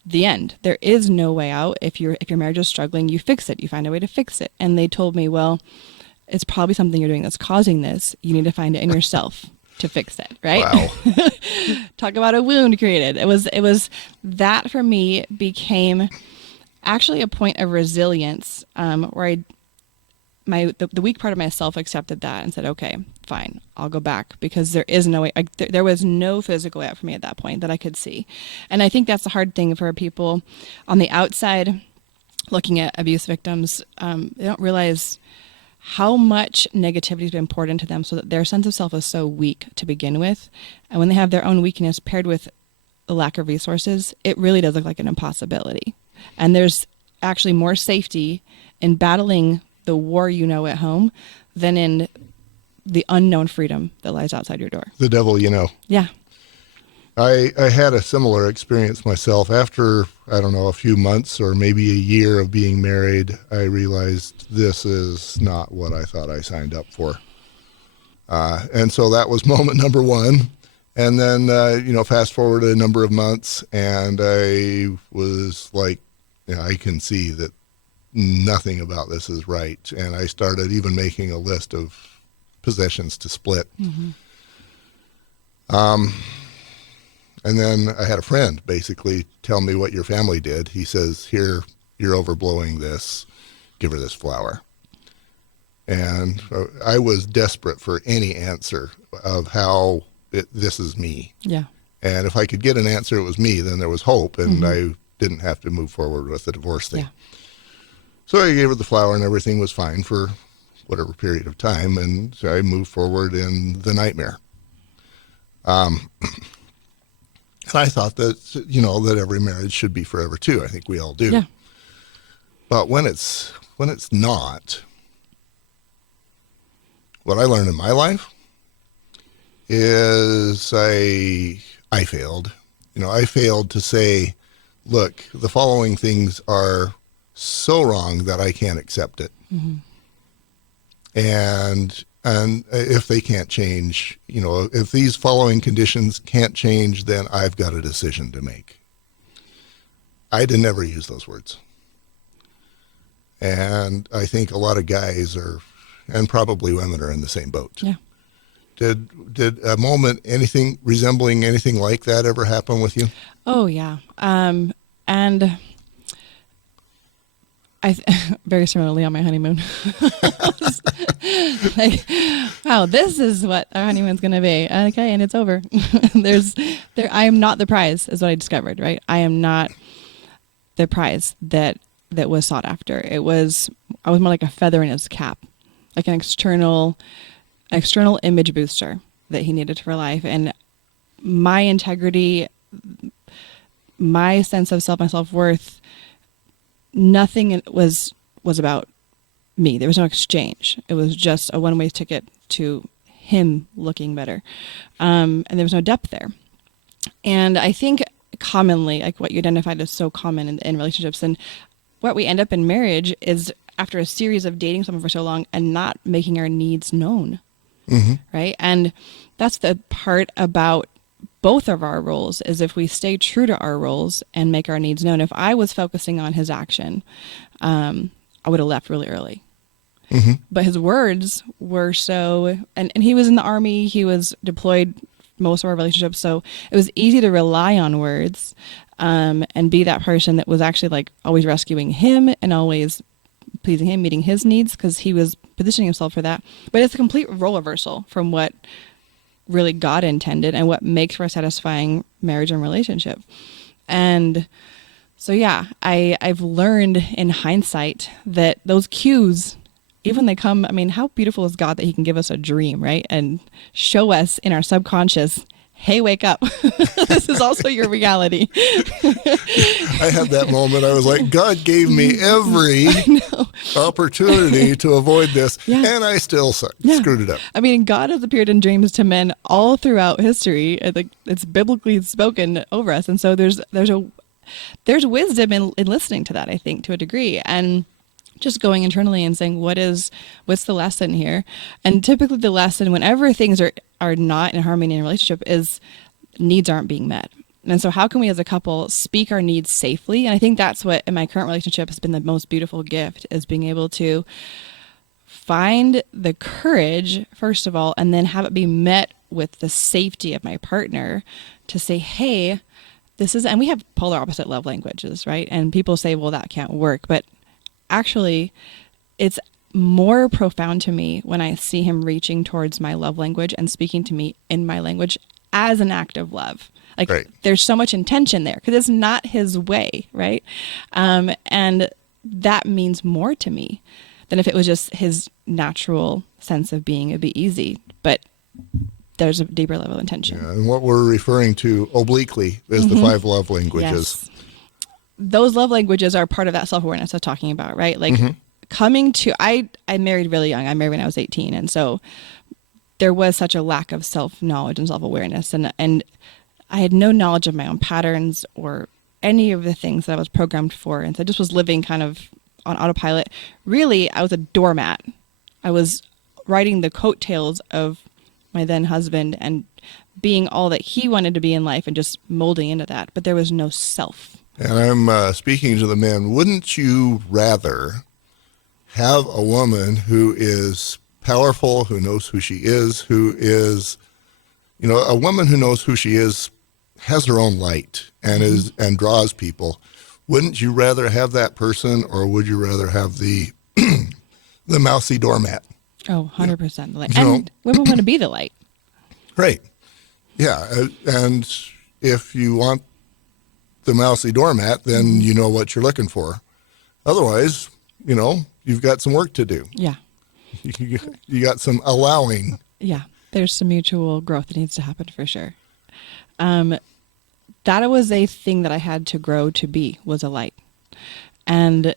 The end. There is no way out. If your marriage is struggling, you fix it. You find a way to fix it. And they told me, well, it's probably something you're doing that's causing this. You need to find it in yourself to fix it. Right? Wow. Talk about a wound created. It was that for me became actually a point of resilience, where the weak part of myself accepted that and said, okay, fine, I'll go back, because there is no way, there was no physical way out for me at that point that I could see. And I think that's the hard thing for people on the outside looking at abuse victims. They don't realize how much negativity has been poured into them, so that their sense of self is so weak to begin with. And when they have their own weakness paired with a lack of resources, it really does look like an impossibility. And there's actually more safety in battling the war at home than in the unknown freedom that lies outside your door. The devil Yeah. I had a similar experience myself. After, I don't know, a few months or maybe a year of being married, I realized this is not what I thought I signed up for. And so that was moment number one. And then, fast forward a number of months, and I was like, I can see that nothing about this is right. And I started even making a list of possessions to split. And then I had a friend basically tell me what your family did. He says, here, you're overblowing this. Give her this flower. And I was desperate for any answer of how this is me. Yeah. And if I could get an answer, it was me, then there was hope, and I didn't have to move forward with the divorce thing. Yeah. So I gave her the flower, and everything was fine for whatever period of time, and so I moved forward in the nightmare. And I thought that, that every marriage should be forever too. I think we all do. Yeah. But when it's not, what I learned in my life is I failed. I failed to say, look, the following things are so wrong that I can't accept it. And if they can't change, if these following conditions can't change, then I've got a decision to make. I did never use those words. And I think a lot of guys and probably women are in the same boat. Yeah. Did a moment, anything resembling anything like that ever happen with you? Oh yeah. And very similarly on my honeymoon. Like, wow, this is what our honeymoon's going to be. Okay. And it's over. I am not the prize is what I discovered, right? I am not the prize that was sought after. I was more like a feather in his cap, like an external image booster that he needed for life. And my integrity, my sense of self, my self-worth, nothing was about me. There was no exchange. It was just a one-way ticket to him looking better. And there was no depth there. And I think commonly, like what you identified as so common in relationships, and what we end up in marriage is after a series of dating someone for so long and not making our needs known. Right. And that's the part about both of our roles, is if we stay true to our roles and make our needs known. If I was focusing on his action, I would have left really early. But his words were so, and he was in the Army, he was deployed most of our relationships. So it was easy to rely on words, and be that person that was actually like always rescuing him and always pleasing him, meeting his needs, because he was positioning himself for that. But it's a complete role reversal from what really God intended and what makes for a satisfying marriage and relationship. And so, yeah, I've learned in hindsight that those cues, even when they come, I mean, how beautiful is God that he can give us a dream, right? And show us in our subconscious, hey, wake up. This is also your reality. I had that moment. I was like, God gave me every opportunity to avoid this, and I still screwed it up. I mean, God has appeared in dreams to men all throughout history. It's biblically spoken over us. And so there's wisdom in listening to that, I think, to a degree. And just going internally and saying, what's the lesson here? And typically the lesson, whenever things are not in harmony in a relationship, is needs aren't being met. And so how can we as a couple speak our needs safely? And I think that's what in my current relationship has been the most beautiful gift, is being able to find the courage, first of all, and then have it be met with the safety of my partner to say, hey, this is, and we have polar opposite love languages, right? And people say, well, that can't work. But actually, it's more profound to me when I see him reaching towards my love language and speaking to me in my language as an act of love. Like, right. There's so much intention there because it's not his way, right? And that means more to me than if it was just his natural sense of being. It'd be easy, but there's a deeper level of intention. Yeah, and what we're referring to obliquely is the 5 love languages. Yes. Those love languages are part of that self-awareness I was talking about, right? Like coming to, I married really young. I married when I was 18. And so there was such a lack of self-knowledge and self-awareness. And I had no knowledge of my own patterns or any of the things that I was programmed for. And so I just was living kind of on autopilot. Really, I was a doormat. I was riding the coattails of my then husband and being all that he wanted to be in life and just molding into that. But there was no self. And I'm speaking to the men. Wouldn't you rather have a woman who is powerful, who knows who she is, a woman who knows who she is has her own light and draws people. Wouldn't you rather have that person, or would you rather have the the mousy doormat? Oh, 100% the light. You know, And women want to be the light. right. Yeah. And if you want the mousy doormat, then you know what you're looking for. Otherwise, you've got some work to do. Yeah. You got some allowing. Yeah. There's some mutual growth that needs to happen for sure. That was a thing that I had to grow to be, was a light. And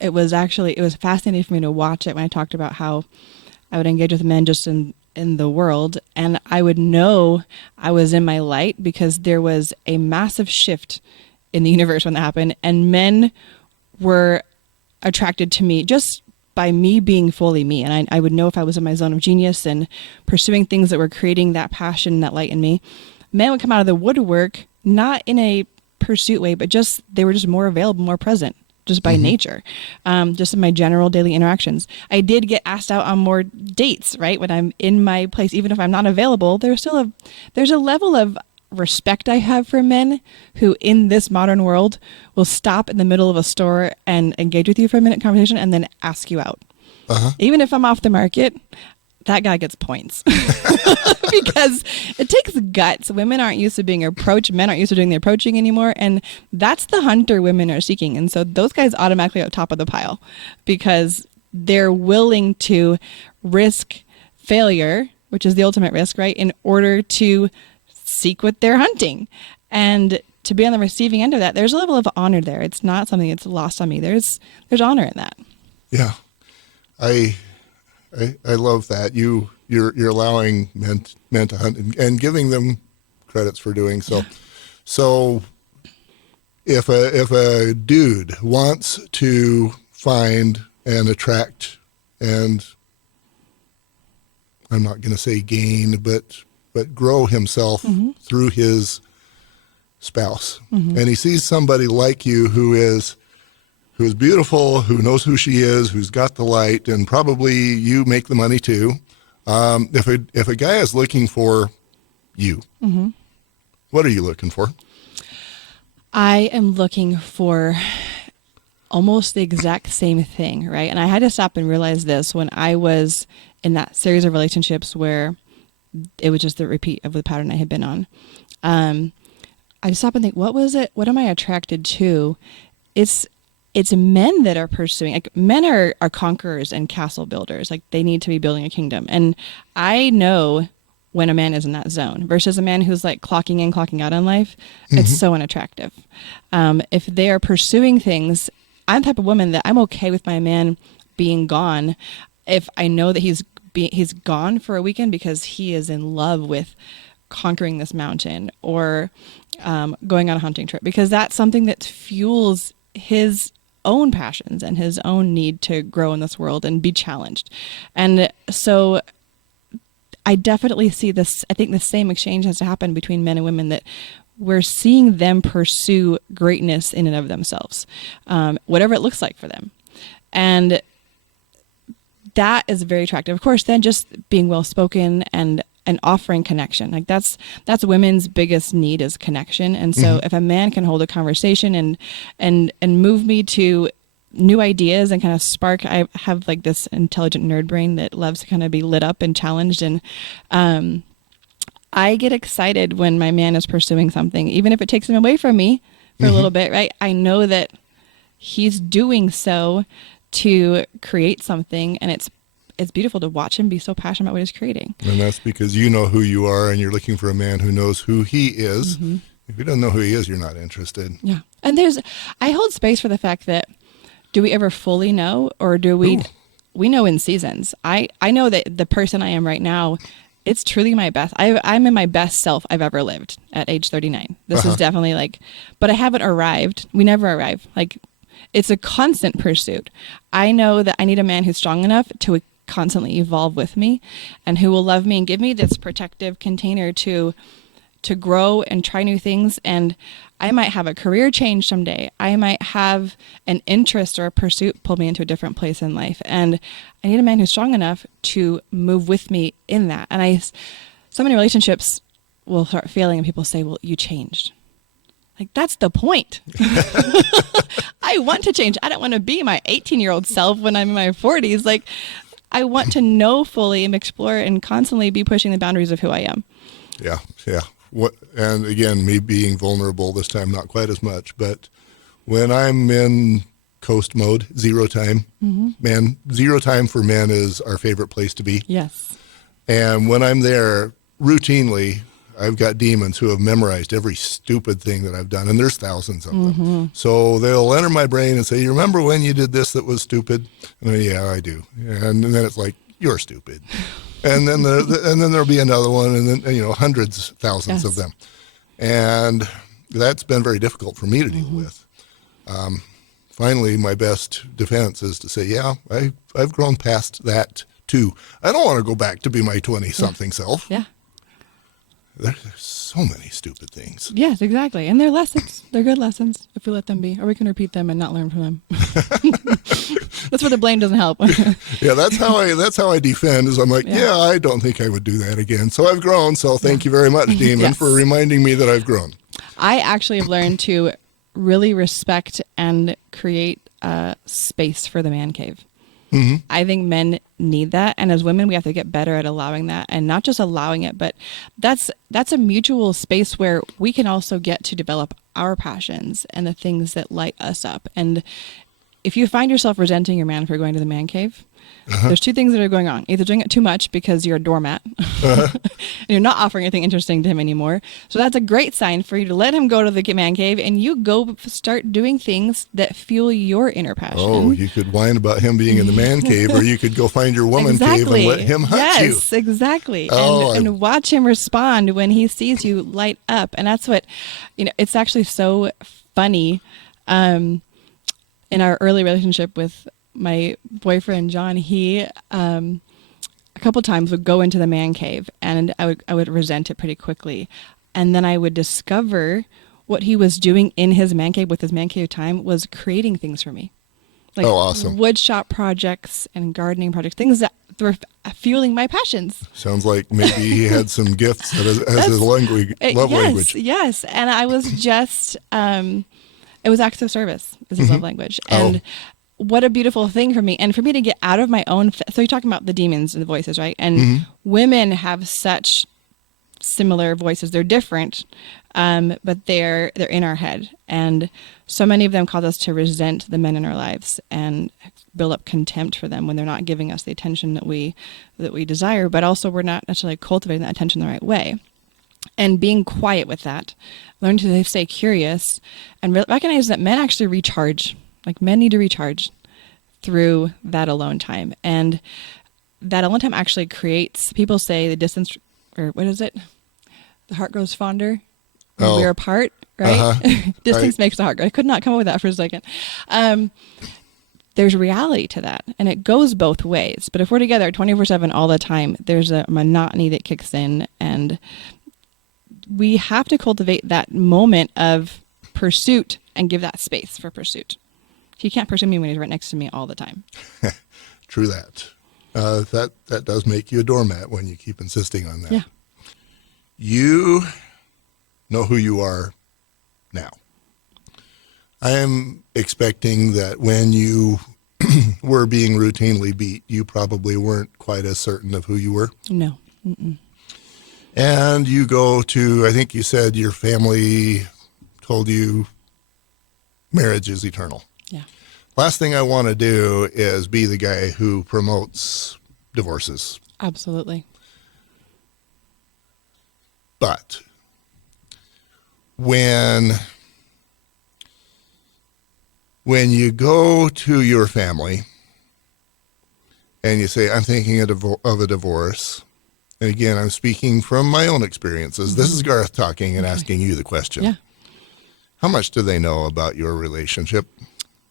it was fascinating for me to watch it when I talked about how I would engage with men just in the world. And I would know I was in my light because there was a massive shift in the universe when that happened. And men were attracted to me just by me being fully me. And I would know if I was in my zone of genius and pursuing things that were creating that passion, that light in me. Men would come out of the woodwork, not in a pursuit way, but just, they were just more available, more present, just by nature, just in my general daily interactions. I did get asked out on more dates, right? When I'm in my place, even if I'm not available, there's a level of respect I have for men who in this modern world will stop in the middle of a store and engage with you for a minute conversation and then ask you out. Even if I'm off the market, that guy gets points because it takes guts. Women aren't used to being approached. Men aren't used to doing the approaching anymore. And that's the hunter women are seeking. And so those guys automatically at top of the pile because they're willing to risk failure, which is the ultimate risk, right? In order to seek what they're hunting. And to be on the receiving end of that, there's a level of honor there. It's not something that's lost on me. There's honor in that. Yeah. I love that you're allowing men to hunt and giving them credits for doing so. So if a dude wants to find and attract, and I'm not going to say gain, but grow himself through his spouse, and he sees somebody like you who is beautiful, who knows who she is, who's got the light, and probably you make the money too. If a guy is looking for you, what are you looking for? I am looking for almost the exact same thing, right? And I had to stop and realize this when I was in that series of relationships where it was just the repeat of the pattern I had been on. I stopped and think, what was it? What am I attracted to? It's men that are pursuing, like men are conquerors and castle builders. Like they need to be building a kingdom. And I know when a man is in that zone versus a man who's like clocking in, clocking out in life. It's so unattractive. If they are pursuing things, I'm the type of woman that I'm okay with my man being gone if I know that he's gone for a weekend because he is in love with conquering this mountain or going on a hunting trip, because that's something that fuels his own passions and his own need to grow in this world and be challenged. And so I definitely see this. I think the same exchange has to happen between men and women, that we're seeing them pursue greatness in and of themselves, whatever it looks like for them. And that is very attractive. Of course, then just being well-spoken and offering connection. Like that's women's biggest need is connection. And so if a man can hold a conversation and move me to new ideas and kind of spark, I have like this intelligent nerd brain that loves to kind of be lit up and challenged. And I get excited when my man is pursuing something, even if it takes him away from me for a little bit, right? I know that he's doing so to create something, and it's beautiful to watch him be so passionate about what he's creating. And that's because you know who you are, and you're looking for a man who knows who he is. If you don't know who he is, you're not interested. Yeah. And I hold space for the fact that, do we ever fully know, or do we know in seasons? I know that the person I am right now, it's truly my best. I'm in my best self I've ever lived at age 39. This is definitely like, but I haven't arrived. We never arrive. Like, it's a constant pursuit. I know that I need a man who's strong enough to constantly evolve with me, and who will love me and give me this protective container to grow and try new things. And I might have a career change someday. I might have an interest or a pursuit pull me into a different place in life. And I need a man who's strong enough to move with me in that. And so many relationships will start failing and people say, well, you changed. Like, that's the point. I want to change. I don't want to be my 18-year-old self when I'm in my 40s. Like, I want to know fully and explore and constantly be pushing the boundaries of who I am. Yeah, yeah. And again, me being vulnerable this time, not quite as much, but when I'm in coast mode, zero time, man, zero time for men is our favorite place to be. Yes. And when I'm there, routinely, I've got demons who have memorized every stupid thing that I've done, and there's thousands of them. So they'll enter my brain and say, you remember when you did this that was stupid? And then, yeah, I do. And then it's like, you're stupid. And then there'll be another one, and then, hundreds, thousands of them. And that's been very difficult for me to deal with. Finally, my best defense is to say, yeah, I've grown past that too. I don't want to go back to be my 20-something self. Yeah. There's so many stupid things. Yes, exactly. And they're lessons. They're good lessons if we let them be, or we can repeat them and not learn from them. That's where the blame doesn't help. Yeah, that's how I defend is I'm like, yeah, I don't think I would do that again. So I've grown. So thank you very much, Demon, for reminding me that I've grown. I actually have learned to really respect and create space for the man cave. I think men need that, and as women we have to get better at allowing that, and not just allowing it, but that's a mutual space where we can also get to develop our passions and the things that light us up. And if you find yourself resenting your man for going to the man cave, there's two things that are going on. Either doing it too much because you're a doormat and you're not offering anything interesting to him anymore. So that's a great sign for you to let him go to the man cave and you go start doing things that fuel your inner passion. Oh, you could whine about him being in the man cave, or you could go find your woman cave and let him hunt you. Yes, exactly. Oh, and watch him respond when he sees you light up. And that's what, it's actually so funny. In our early relationship with my boyfriend, John, he, a couple times would go into the man cave and I would resent it pretty quickly. And then I would discover what he was doing in his man cave with his man cave time was creating things for me. Like awesome. Wood shop projects and gardening projects, things that were fueling my passions. Sounds like maybe he had some gifts as his language, love language. Yes. And I was just, it was acts of service is his love language. And what a beautiful thing for me. And for me to get out of my own, so you're talking about the demons and the voices, right? And women have such similar voices. They're different, but they're in our head. And so many of them cause us to resent the men in our lives and build up contempt for them when they're not giving us the attention that we desire, but also we're not necessarily cultivating that attention the right way. And being quiet with that, learn to stay curious and recognize that men actually recharge. Like men need to recharge through that alone time. And that alone time actually creates, people say the distance, or what is it? The heart grows fonder when we're apart, right? Distance makes the heart grow. I could not come up with that for a second. There's reality to that. And it goes both ways. But if we're together 24/7 all the time, there's a monotony that kicks in. And we have to cultivate that moment of pursuit and give that space for pursuit. He can't pursue me when he's right next to me all the time. True that. That does make you a doormat when you keep insisting on that. Yeah. You know who you are now. I am expecting that when you were being routinely beat, you probably weren't quite as certain of who you were. No. Mm-mm. And you go to, I think you said your family told you marriage is eternal. Yeah. Last thing I want to do is be the guy who promotes divorces. Absolutely. But when you go to your family and you say, I'm thinking of a divorce, and again, I'm speaking from my own experiences. This is Garth talking and asking you the question. Yeah. How much do they know about your relationship?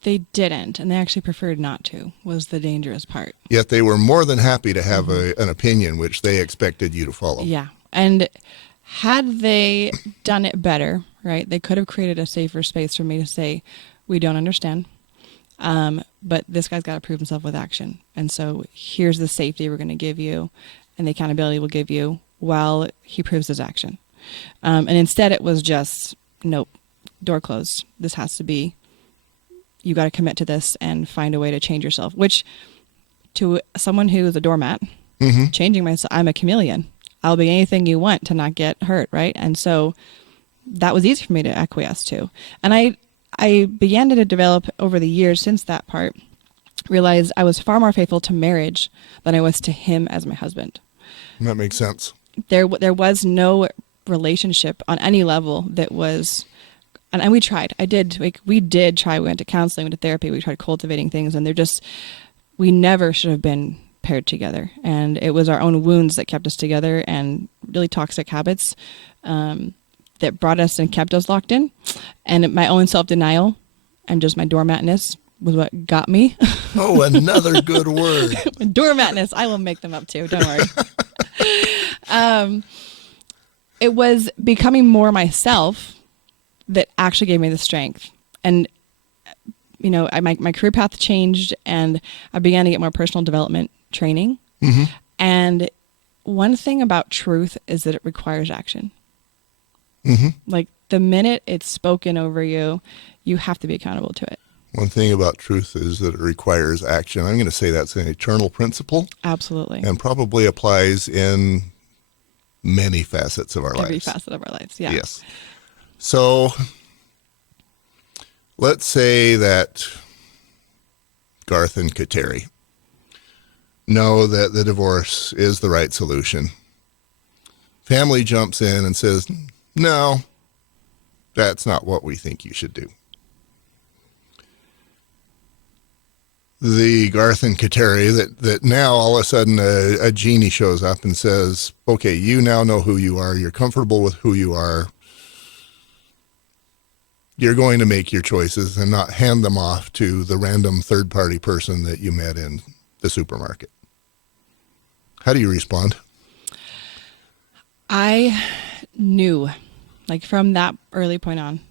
They didn't, and they actually preferred not to, was the dangerous part. Yet they were more than happy to have an opinion which they expected you to follow. Yeah. And had they done it better, right, they could have created a safer space for me to say, we don't understand, but this guy's got to prove himself with action. And so here's the safety we're going to give you and the accountability we'll give you while he proves his action. And instead it was just, nope, door closed. This has to be, you got to commit to this and find a way to change yourself, which to someone who is a doormat, changing myself, I'm a chameleon. I'll be anything you want to not get hurt. Right. And so that was easy for me to acquiesce to. And I began to develop over the years since that part, realized I was far more faithful to marriage than I was to him as my husband. That makes sense. There was no relationship on any level that was, and we tried. We did try. We went to counseling, we went to therapy, we tried cultivating things, and we never should have been paired together. And it was our own wounds that kept us together, and really toxic habits that brought us and kept us locked in. And my own self-denial and just my doormatness was what got me. Oh, another good word. Doormatness. I will make them up too. Don't worry. It was becoming more myself that actually gave me the strength. And, you know, my career path changed, and I began to get more personal development training. And one thing about truth is that it requires action. Like the minute it's spoken over you, you have to be accountable to it. One thing about truth is that it requires action. I'm going to say that's an eternal principle. Absolutely. And probably applies in many facets of our lives. Every facet of our lives, yeah. Yes. So let's say that Garth and Kateri know that the divorce is the right solution. Family jumps in and says, no, that's not what we think you should do. The Garth and Kateri that now all of a sudden a genie shows up and says, okay, you now know who you are. You're comfortable with who you are. You're going to make your choices and not hand them off to the random third-party person that you met in the supermarket. How do you respond? I knew, like from that early point on,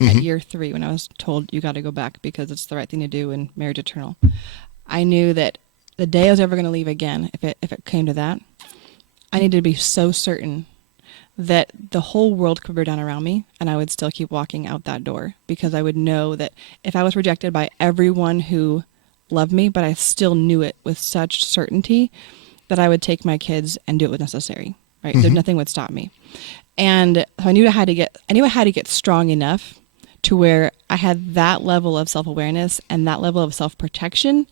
at year 3, when I was told you got to go back because it's the right thing to do in marriage eternal, I knew that the day I was ever going to leave again, if it came to that, I needed to be so certain that the whole world could burn down around me and I would still keep walking out that door, because I would know that if I was rejected by everyone who loved me, but I still knew it with such certainty, that I would take my kids and do what was necessary. Right? There, nothing would stop me. And so I knew I had to get strong enough to where I had that level of self-awareness and that level of self-protection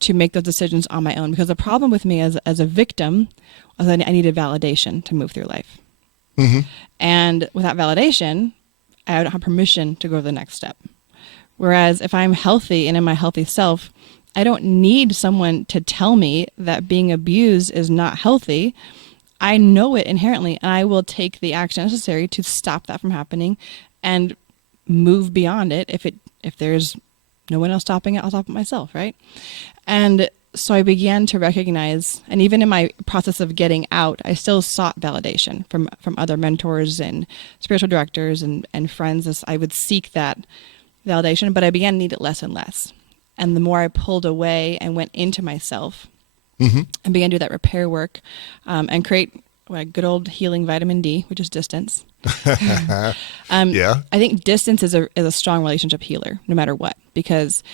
to make those decisions on my own. Because the problem with me as a victim was that I needed validation to move through life. And without validation, I don't have permission to go to the next step. Whereas if I'm healthy and in my healthy self, I don't need someone to tell me that being abused is not healthy. I know it inherently, and I will take the action necessary to stop that from happening and move beyond it. If there's no one else stopping it, I'll stop it myself, right? And so I began to recognize, and even in my process of getting out, I still sought validation from other mentors and spiritual directors and friends. As I would seek that validation, but I began to need it less and less. And the more I pulled away and went into myself, and began to do that repair work, and create good old healing vitamin D, which is distance. Yeah. I think distance is a strong relationship healer, no matter what, because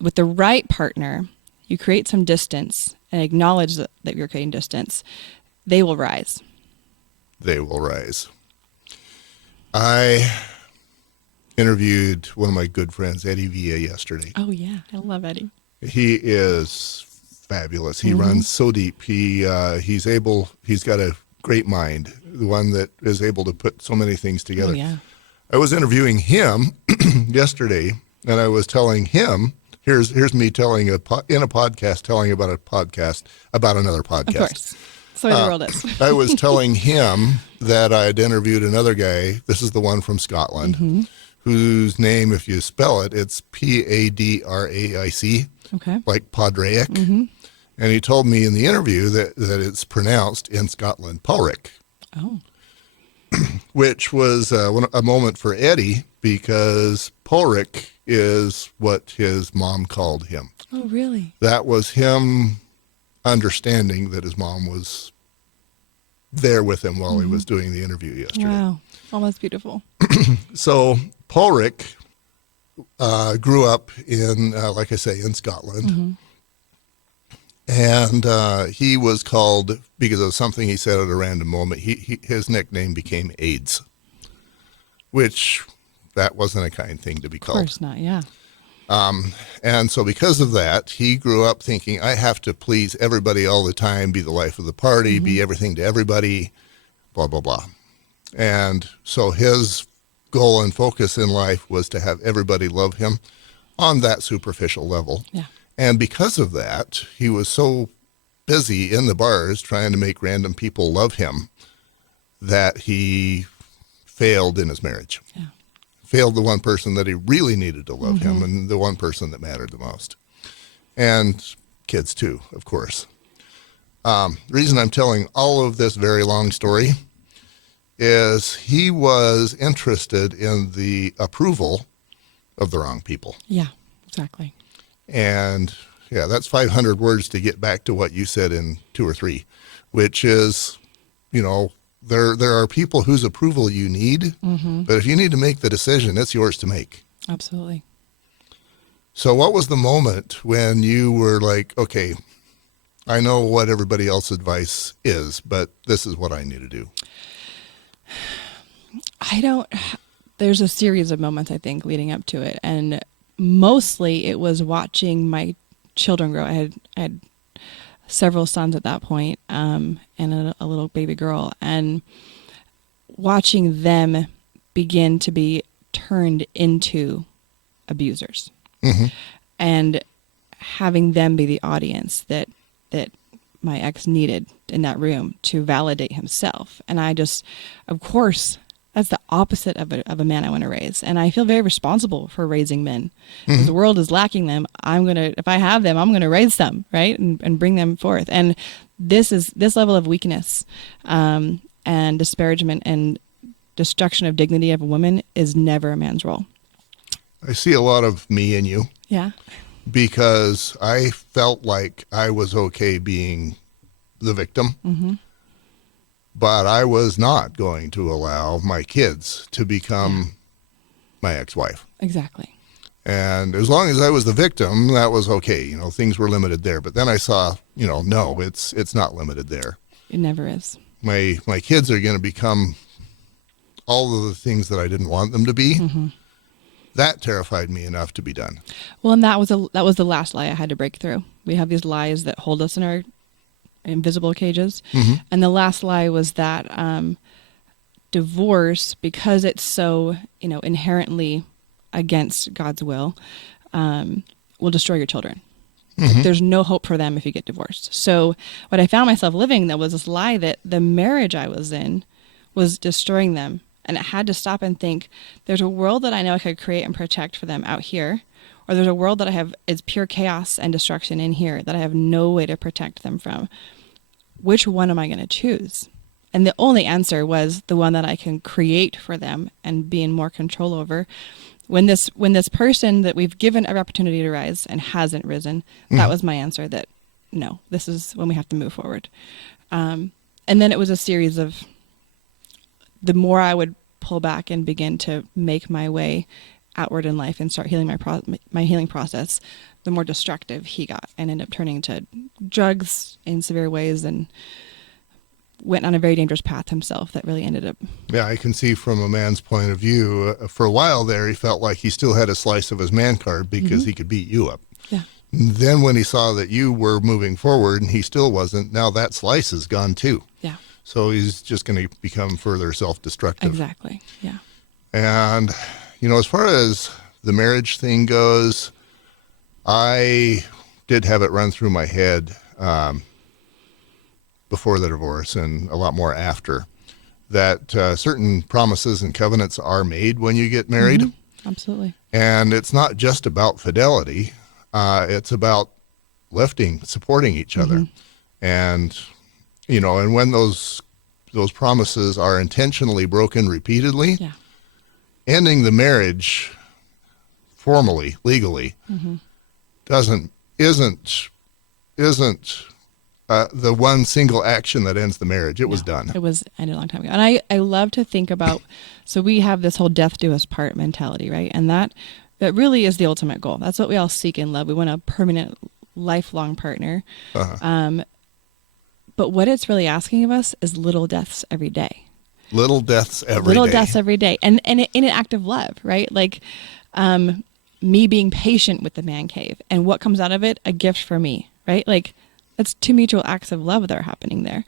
with the right partner, you create some distance and acknowledge that you're creating distance. They will rise. They will rise. I interviewed one of my good friends, Eddie Villa, yesterday. Oh yeah, I love Eddie. He is fabulous. He runs so deep. He's got a great mind, the one that is able to put so many things together. Oh, yeah. I was interviewing him yesterday, and I was telling him, here's me telling in a podcast, telling about a podcast about another podcast. Of course. So the world is. I was telling him that I'd interviewed another guy. This is the one from Scotland, whose name, if you spell it, it's Padraic. Okay. Like Padraic. And he told me in the interview that it's pronounced in Scotland, Padraic. Oh. Which was a moment for Eddie, because Padraic is what his mom called him. Oh, really? That was him understanding that his mom was there with him while he was doing the interview yesterday. Wow. Oh, that's beautiful. So Paulric grew up in, like I say, in Scotland. And he was called, because of something he said at a random moment, his nickname became AIDS, which that wasn't a kind thing to be Of called. course not, yeah. And so because of that, he grew up thinking, I have to please everybody all the time, be the life of the party, be everything to everybody, blah, blah, blah. And so his goal and focus in life was to have everybody love him on that superficial level. Yeah. And because of that, he was so busy in the bars trying to make random people love him that he failed in his marriage. Yeah. Failed the one person that he really needed to love him and the one person that mattered the most. And kids too, of course. The reason I'm telling all of this very long story is he was interested in the approval of the wrong people. Yeah, exactly. And yeah, that's 500 words to get back to what you said in 2 or 3, which is, you know, there are people whose approval you need, but if you need to make the decision, it's yours to make. Absolutely. So what was the moment when you were like, okay, I know what everybody else's advice is, but this is what I need to do? There's a series of moments, I think, leading up to it. And mostly it was watching my children grow. I had several sons at that point, and a little baby girl, and watching them begin to be turned into abusers, and having them be the audience that my ex needed in that room to validate himself. And I just, of course, that's the opposite of a man I want to raise. And I feel very responsible for raising men. Because the world is lacking them. If I have them, I'm going to raise them, right? And bring them forth. And this level of weakness, and disparagement and destruction of dignity of a woman is never a man's role. I see a lot of me in you. Yeah. Because I felt like I was okay being the victim, but I was not going to allow my kids to become my ex-wife. Exactly. And as long as I was the victim, that was okay. You know, things were limited there. But then I saw, you know, no, it's not limited there. It never is. My kids are going to become all of the things that I didn't want them to be. That terrified me enough to be done. Well, and that was the last lie I had to break through. We have these lies that hold us in our invisible cages. And the last lie was that divorce, because it's so, you know, inherently against God's will destroy your children. Like, there's no hope for them if you get divorced. So what I found myself living, that was this lie that the marriage I was in was destroying them. And it had to stop and think, there's a world that I know I could create and protect for them out here, or there's a world that is pure chaos and destruction in here that I have no way to protect them from. Which one am I going to choose? And the only answer was the one that I can create for them and be in more control over. When this person that we've given every opportunity to rise and hasn't risen, that was my answer, that no, this is when we have to move forward. And then it was a series of, the more I would pull back and begin to make my way outward in life and start healing my healing process, the more destructive he got and ended up turning to drugs in severe ways and went on a very dangerous path himself that really ended up. Yeah, I can see from a man's point of view, for a while there, he felt like he still had a slice of his man card because he could beat you up. Yeah. Then when he saw that you were moving forward and he still wasn't, now that slice is gone too. Yeah. So he's just going to become further self-destructive. Exactly. Yeah. And, you know, as far as the marriage thing goes, I did have it run through my head before the divorce and a lot more after, that certain promises and covenants are made when you get married. Absolutely. And it's not just about fidelity. It's about lifting, supporting each other. And, you know, and when those promises are intentionally broken repeatedly, ending the marriage formally, legally, isn't the one single action that ends the marriage. It was No, done. it was ended a long time ago. And I love to think about, so we have this whole death do us part mentality, right? And that really is the ultimate goal. That's what we all seek in love. We want a permanent, lifelong partner. Uh-huh. But what it's really asking of us is little deaths every day. Little deaths every Little day. deaths every day. And in an act of love, right? Like me being patient with the man cave. And what comes out of it? A gift for me, right? Like that's two mutual acts of love that are happening there.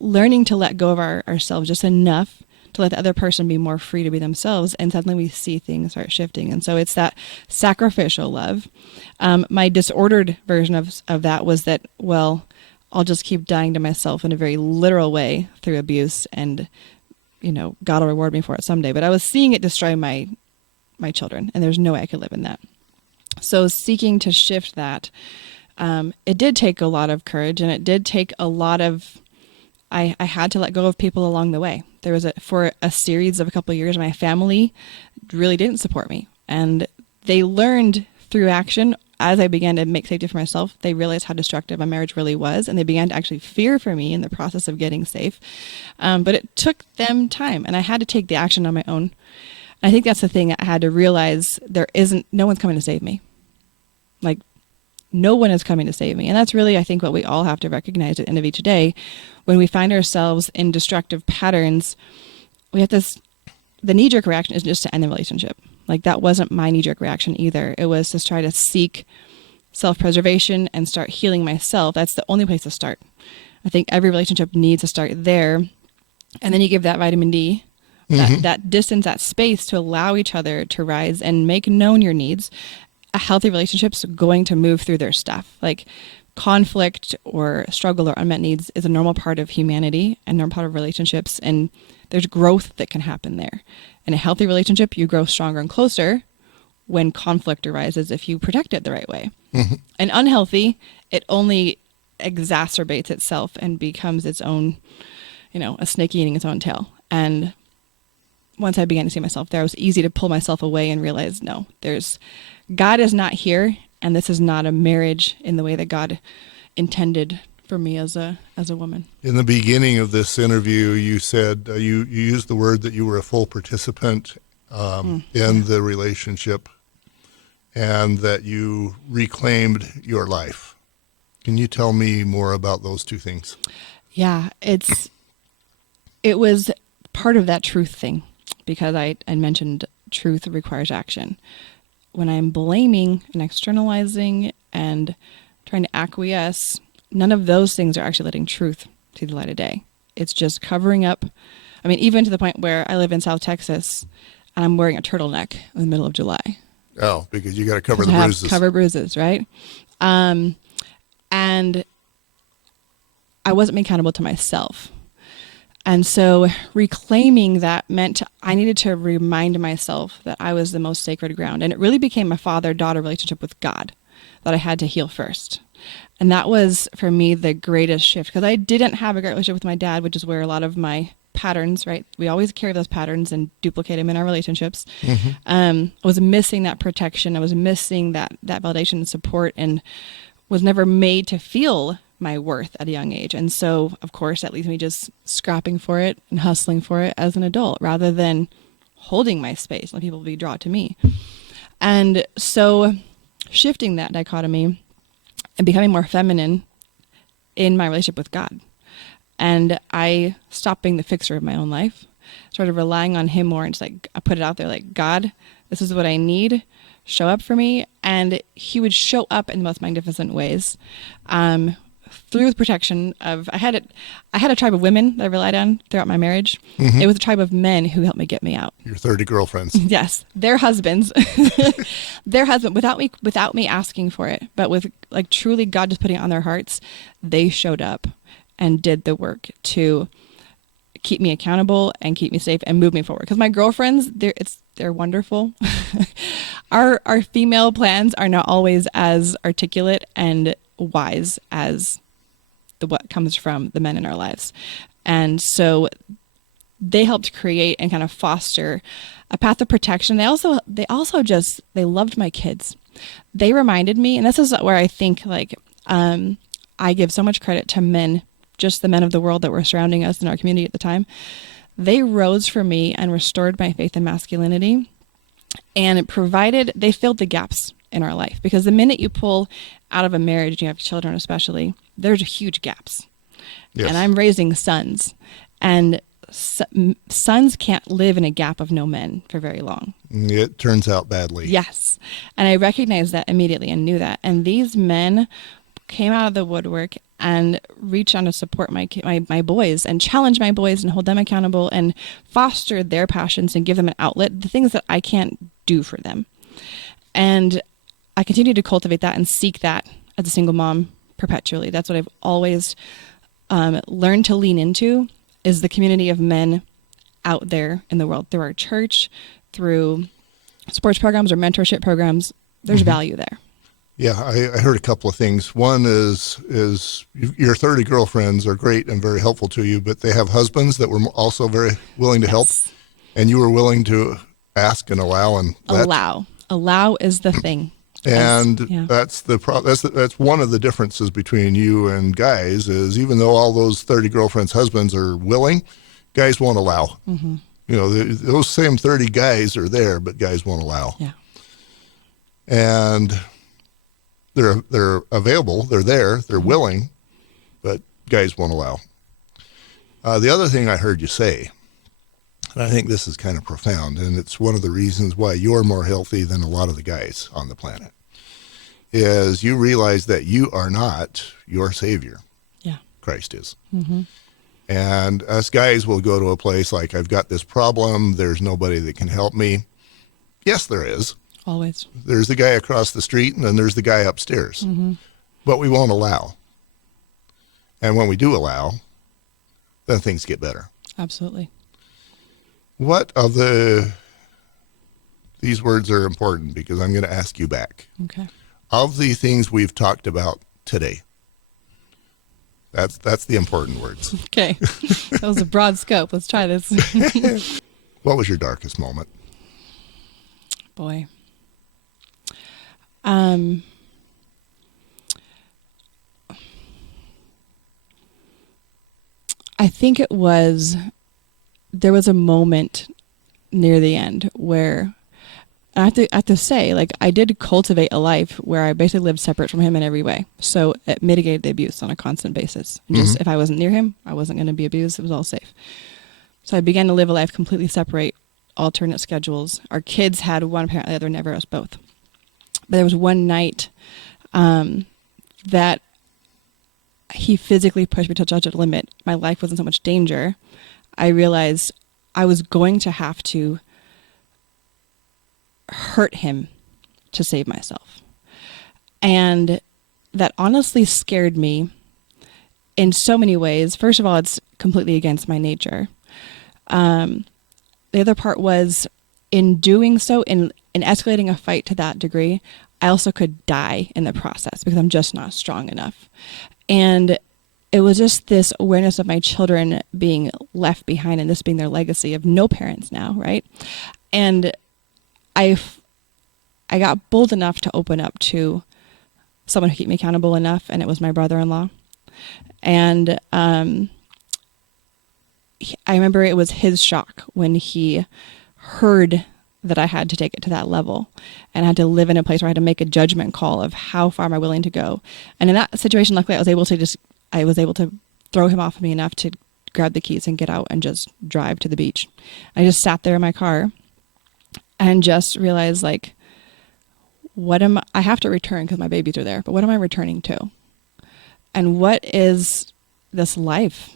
Learning to let go of ourselves just enough to let the other person be more free to be themselves. And suddenly we see things start shifting. And so it's that sacrificial love. My disordered version of that was that, well, I'll just keep dying to myself in a very literal way through abuse, and God will reward me for it someday. But I was seeing it destroy my children, and there's no way I could live in that. So seeking to shift that, it did take a lot of courage, and it did take a lot of, I had to let go of people along the way. There was for a series of a couple of years, my family really didn't support me, and they learned through action. As I began to make safety for myself, they realized how destructive my marriage really was, and they began to actually fear for me in the process of getting safe. But it took them time, and I had to take the action on my own. And I think that's the thing I had to realize: no one's coming to save me. Like, no one is coming to save me. And that's really, I think, what we all have to recognize at the end of each day. When we find ourselves in destructive patterns, we have the knee-jerk reaction is just to end the relationship. Like, that wasn't my knee-jerk reaction either. It was to try to seek self-preservation and start healing myself. That's the only place to start. I think every relationship needs to start there. And then you give that vitamin D, that distance, that space to allow each other to rise and make known your needs. A healthy relationship's going to move through their stuff. Like, conflict or struggle or unmet needs is a normal part of humanity and normal part of relationships. And there's growth that can happen there. In a healthy relationship, you grow stronger and closer when conflict arises if you protect it the right way. And unhealthy, it only exacerbates itself and becomes its own, a snake eating its own tail. And once I began to see myself there, it was easy to pull myself away and realize, no, God is not here, and this is not a marriage in the way that God intended for me as a woman. In the beginning of this interview, you said you used the word that you were a full participant in the relationship, and that you reclaimed your life. Can you tell me more about those two things? Yeah, it was part of that truth thing, because I mentioned truth requires action. When I'm blaming and externalizing and trying to acquiesce, none of those things are actually letting truth see the light of day. It's just covering up. I mean, even to the point where I live in South Texas and I'm wearing a turtleneck in the middle of July. Oh, because you got to cover the I have bruises. Cover bruises, right? And I wasn't being accountable to myself. And so reclaiming that meant I needed to remind myself that I was the most sacred ground. And it really became a father-daughter relationship with God that I had to heal first. And that was, for me, the greatest shift, because I didn't have a great relationship with my dad, which is where a lot of my patterns, right? We always carry those patterns and duplicate them in our relationships. I was missing that protection. I was missing that validation and support, and was never made to feel my worth at a young age. And so, of course, that leaves me just scrapping for it and hustling for it as an adult, rather than holding my space, let people be drawn to me. And so shifting that dichotomy and becoming more feminine in my relationship with God. And I stopped being the fixer of my own life, started relying on him more, and just like, I put it out there, like, God, this is what I need. Show up for me. And he would show up in the most magnificent ways. Through the protection of, I had a tribe of women that I relied on throughout my marriage. It was a tribe of men who helped me get me out. Your 30 girlfriends. Yes, their husbands, without me asking for it, but with like truly God just putting it on their hearts, they showed up and did the work to keep me accountable and keep me safe and move me forward. Because my girlfriends, they're wonderful. Our female plans are not always as articulate and wise as what comes from the men in our lives. And so they helped create and kind of foster a path of protection. They loved my kids. They reminded me, and this is where I think, like, I give so much credit to men, just the men of the world that were surrounding us in our community at the time. They rose for me and restored my faith in masculinity, and they filled the gaps in our life. Because the minute you pull out of a marriage, and you have children especially, there's huge gaps. Yes. And I'm raising sons, and sons can't live in a gap of no men for very long. It turns out badly. Yes. And I recognized that immediately and knew that. And these men came out of the woodwork and reached on to support my boys and challenge my boys and hold them accountable and foster their passions and give them an outlet, the things that I can't do for them. And I continue to cultivate that and seek that as a single mom perpetually. That's what I've always learned to lean into, is the community of men out there in the world, through our church, through sports programs or mentorship programs. There's value there. Yeah, I heard a couple of things. One is your 30 girlfriends are great and very helpful to you, but they have husbands that were also very willing to help, and you were willing to ask and allow and let. Allow is the thing. And Yeah. that's one of the differences between you and guys, is even though all those 30 girlfriends' husbands are willing, guys won't allow. Mm-hmm. You know, those same 30 guys are there, but guys won't allow. Yeah. And they're available, they're there, they're willing, but guys won't allow. The other thing I heard you say, and I think this is kind of profound, and it's one of the reasons why you're more healthy than a lot of the guys on the planet, is you realize that you are not your savior. Yeah. Christ is. Mm-hmm. And us guys will go to a place like, I've got this problem, there's nobody that can help me. Yes, there is. Always. There's the guy across the street, and then there's the guy upstairs. Mm-hmm. But we won't allow. And when we do allow, then things get better. Absolutely. What of these words are important, because I'm going to ask you back. Okay. Of the things we've talked about today, that's the important words. Okay. That was a broad scope. Let's try this. What was your darkest moment? Boy. I think there was a moment near the end where I have to say, like, I did cultivate a life where I basically lived separate from him in every way. So it mitigated the abuse on a constant basis. Just if I wasn't near him, I wasn't going to be abused. It was all safe. So I began to live a life completely separate, alternate schedules. Our kids had one parent, the other, never us both. But there was one night that he physically pushed me to such a limit. My life was in so much danger. I realized I was going to have to hurt him to save myself. And that honestly scared me in so many ways. First of all, it's completely against my nature. The other part was, in doing so, in escalating a fight to that degree, I also could die in the process because I'm just not strong enough. And it was just this awareness of my children being left behind and this being their legacy of no parents now, right? And I got bold enough to open up to someone who kept me accountable enough, and it was my brother-in-law. And I remember it was his shock when he heard that I had to take it to that level, and I had to live in a place where I had to make a judgment call of how far am I willing to go. And in that situation, luckily, I was able to throw him off of me enough to grab the keys and get out and just drive to the beach. I just sat there in my car and just realized, like, I have to return because my babies are there, but what am I returning to? And what is this life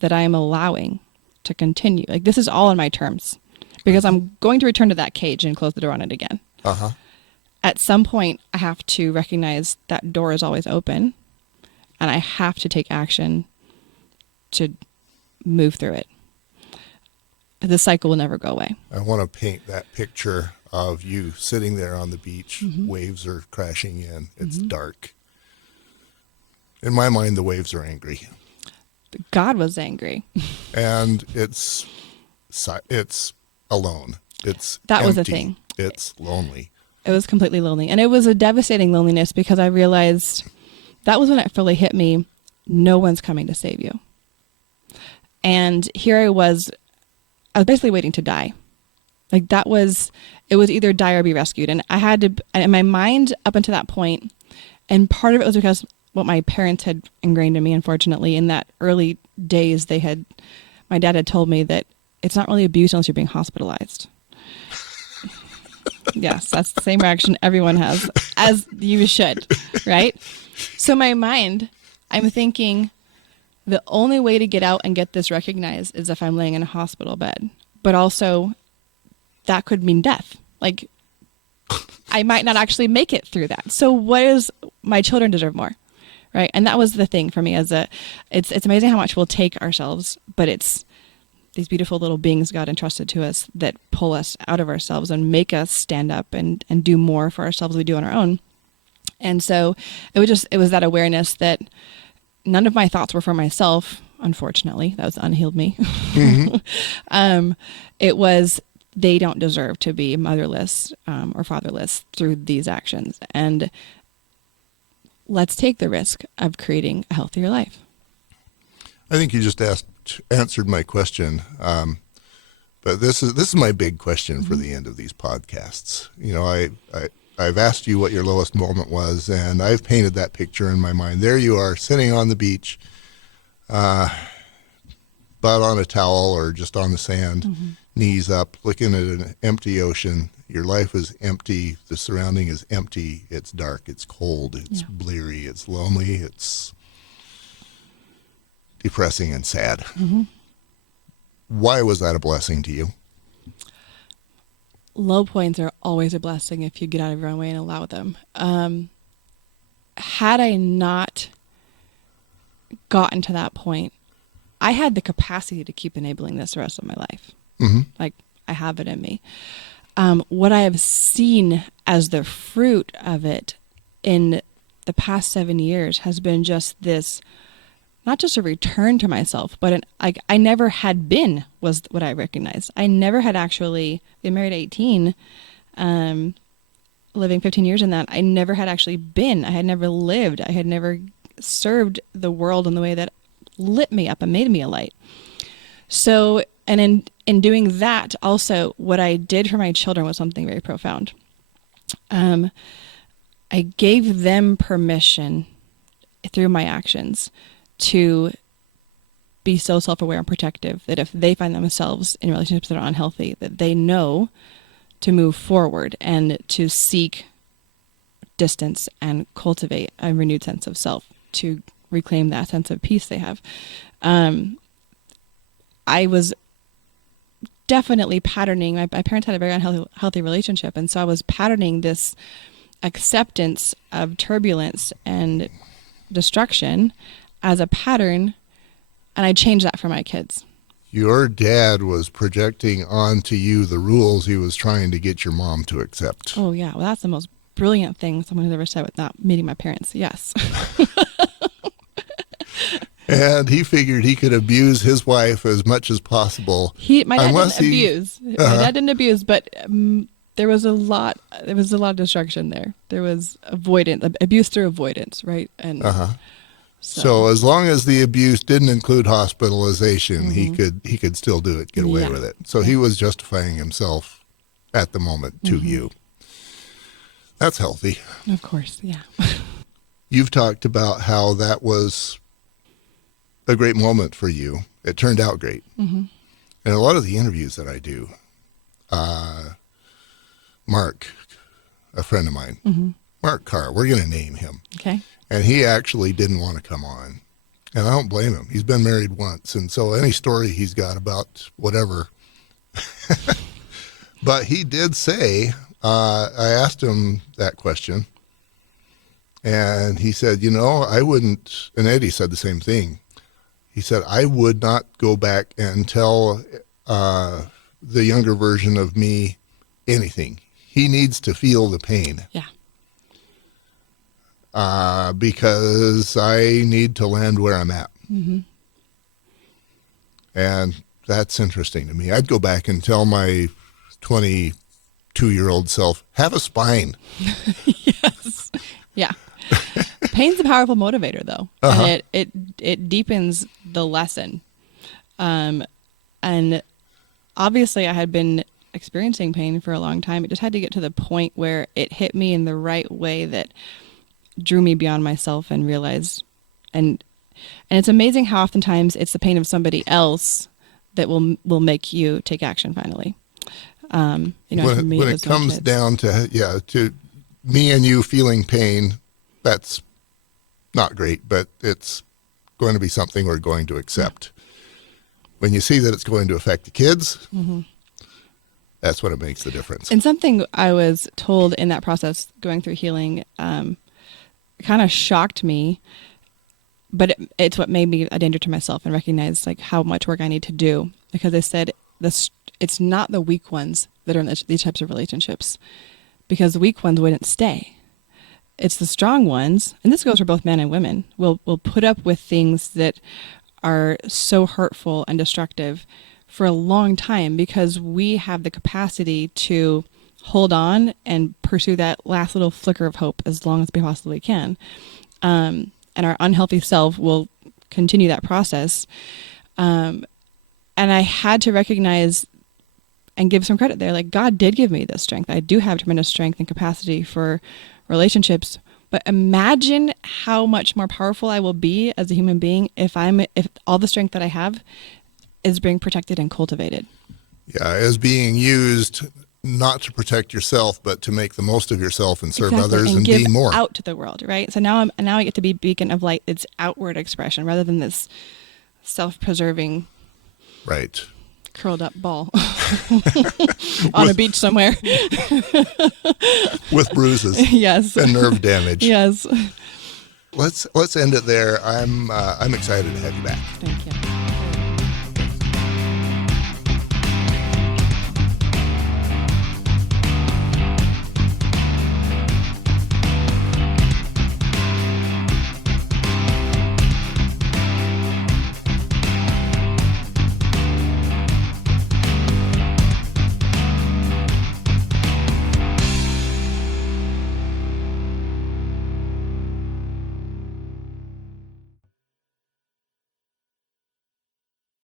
that I am allowing to continue? Like, this is all on my terms, because I'm going to return to that cage and close the door on it again. Uh-huh. At some point, I have to recognize that door is always open, and I have to take action to move through it. The cycle will never go away. I want to paint that picture of you sitting there on the beach. Mm-hmm. Waves are crashing in. It's dark. In my mind, the waves are angry. God was angry. And it's alone. It's that empty. Was the thing. It's lonely. It was completely lonely. And it was a devastating loneliness, because I realized that was when it fully hit me. No one's coming to save you. And here I was basically waiting to die. Like it was either die or be rescued. And I had to, in my mind up until that point, and part of it was because what my parents had ingrained in me, unfortunately, in that early days, my dad had told me that it's not really abuse unless you're being hospitalized. Yes, that's the same reaction everyone has, as you should, right? So my mind, I'm thinking the only way to get out and get this recognized is if I'm laying in a hospital bed. But also, that could mean death. Like, I might not actually make it through that. So my children deserve more, right? And that was the thing for me it's amazing how much we'll take ourselves, but it's these beautiful little beings God entrusted to us that pull us out of ourselves and make us stand up and do more for ourselves than we do on our own. And so it was that awareness that none of my thoughts were for myself, unfortunately. That was unhealed me. Mm-hmm. It was, they don't deserve to be motherless or fatherless through these actions. And let's take the risk of creating a healthier life. I think you just answered my question. But this is my big question for the end of these podcasts. You know, I've asked you what your lowest moment was, and I've painted that picture in my mind. There you are, sitting on the beach, butt on a towel or just on the sand, knees up, looking at an empty ocean. Your life is empty. The surrounding is empty. It's dark. It's cold. It's bleary. It's lonely. It's depressing and sad. Mm-hmm. Why was that a blessing to you? Low points are always a blessing if you get out of your own way and allow them. Had I not gotten to that point, I had the capacity to keep enabling this the rest of my life. Mm-hmm. Like, I have it in me. What I have seen as the fruit of it in the past 7 years has been just this, not just a return to myself, but I never had been, was what I recognized. I never had actually been married at 18, living 15 years in that. I never had actually been. I had never lived. I had never served the world in the way that lit me up and made me a light. So, and in doing that, also, what I did for my children was something very profound. I gave them permission through my actions to be so self-aware and protective that if they find themselves in relationships that are unhealthy, that they know to move forward and to seek distance and cultivate a renewed sense of self to reclaim that sense of peace they have. I was definitely patterning, my parents had a very unhealthy relationship, and so I was patterning this acceptance of turbulence and destruction as a pattern, and I changed that for my kids. Your dad was projecting onto you the rules he was trying to get your mom to accept. Oh, yeah. Well, that's the most brilliant thing someone has ever said with not meeting my parents. Yes. And he figured he could abuse his wife as much as possible. My dad didn't abuse. My dad didn't abuse, but there was a lot of destruction there. There was abuse through avoidance, right? And so as long as the abuse didn't include hospitalization, he could still do it, get away with it. So he was justifying himself at the moment to you. That's healthy. Of course, yeah. You've talked about how that was a great moment for you. It turned out great. Mm-hmm. And a lot of the interviews that I do, Mark, a friend of mine, Mark Carr, we're going to name him. Okay. And he actually didn't want to come on. And I don't blame him. He's been married once. And so any story he's got about whatever. But he did say, I asked him that question. And he said, I wouldn't, and Eddie said the same thing. He said, I would not go back and tell the younger version of me anything. He needs to feel the pain. Yeah. Because I need to land where I'm at. Mm-hmm. And that's interesting to me. I'd go back and tell my 22-year-old self, have a spine. Yes. Yeah. Pain's a powerful motivator, though, Uh-huh. and it deepens the lesson. And obviously, I had been experiencing pain for a long time. It just had to get to the point where it hit me in the right way that drew me beyond myself and realized, and it's amazing how oftentimes it's the pain of somebody else that will make you take action finally. For me, When it it was my comes kids. down to me and you feeling pain, that's not great, but it's going to be something we're going to accept. When you see that it's going to affect the kids, that's when it makes the difference. And something I was told in that process, going through healing, kind of shocked me, but it's what made me a danger to myself and recognize like how much work I need to do, because they said it's not the weak ones that are in these types of relationships, because the weak ones wouldn't stay. It's the strong ones, and this goes for both men and women, will put up with things that are so hurtful and destructive for a long time, because we have the capacity to hold on and pursue that last little flicker of hope as long as we possibly can. And our unhealthy self will continue that process. And I had to recognize and give some credit there. Like, God did give me this strength. I do have tremendous strength and capacity for relationships. But imagine how much more powerful I will be as a human being if all the strength that I have is being protected and cultivated. Yeah, as being used not to protect yourself, but to make the most of yourself and serve Exactly. others and give be more. out to the world, right? So now I get to be a beacon of light. It's outward expression rather than this self-preserving, Right. curled up ball on a beach somewhere. With bruises Yes. and nerve damage. Yes. Let's end it there. I'm excited to have you back. Thank you.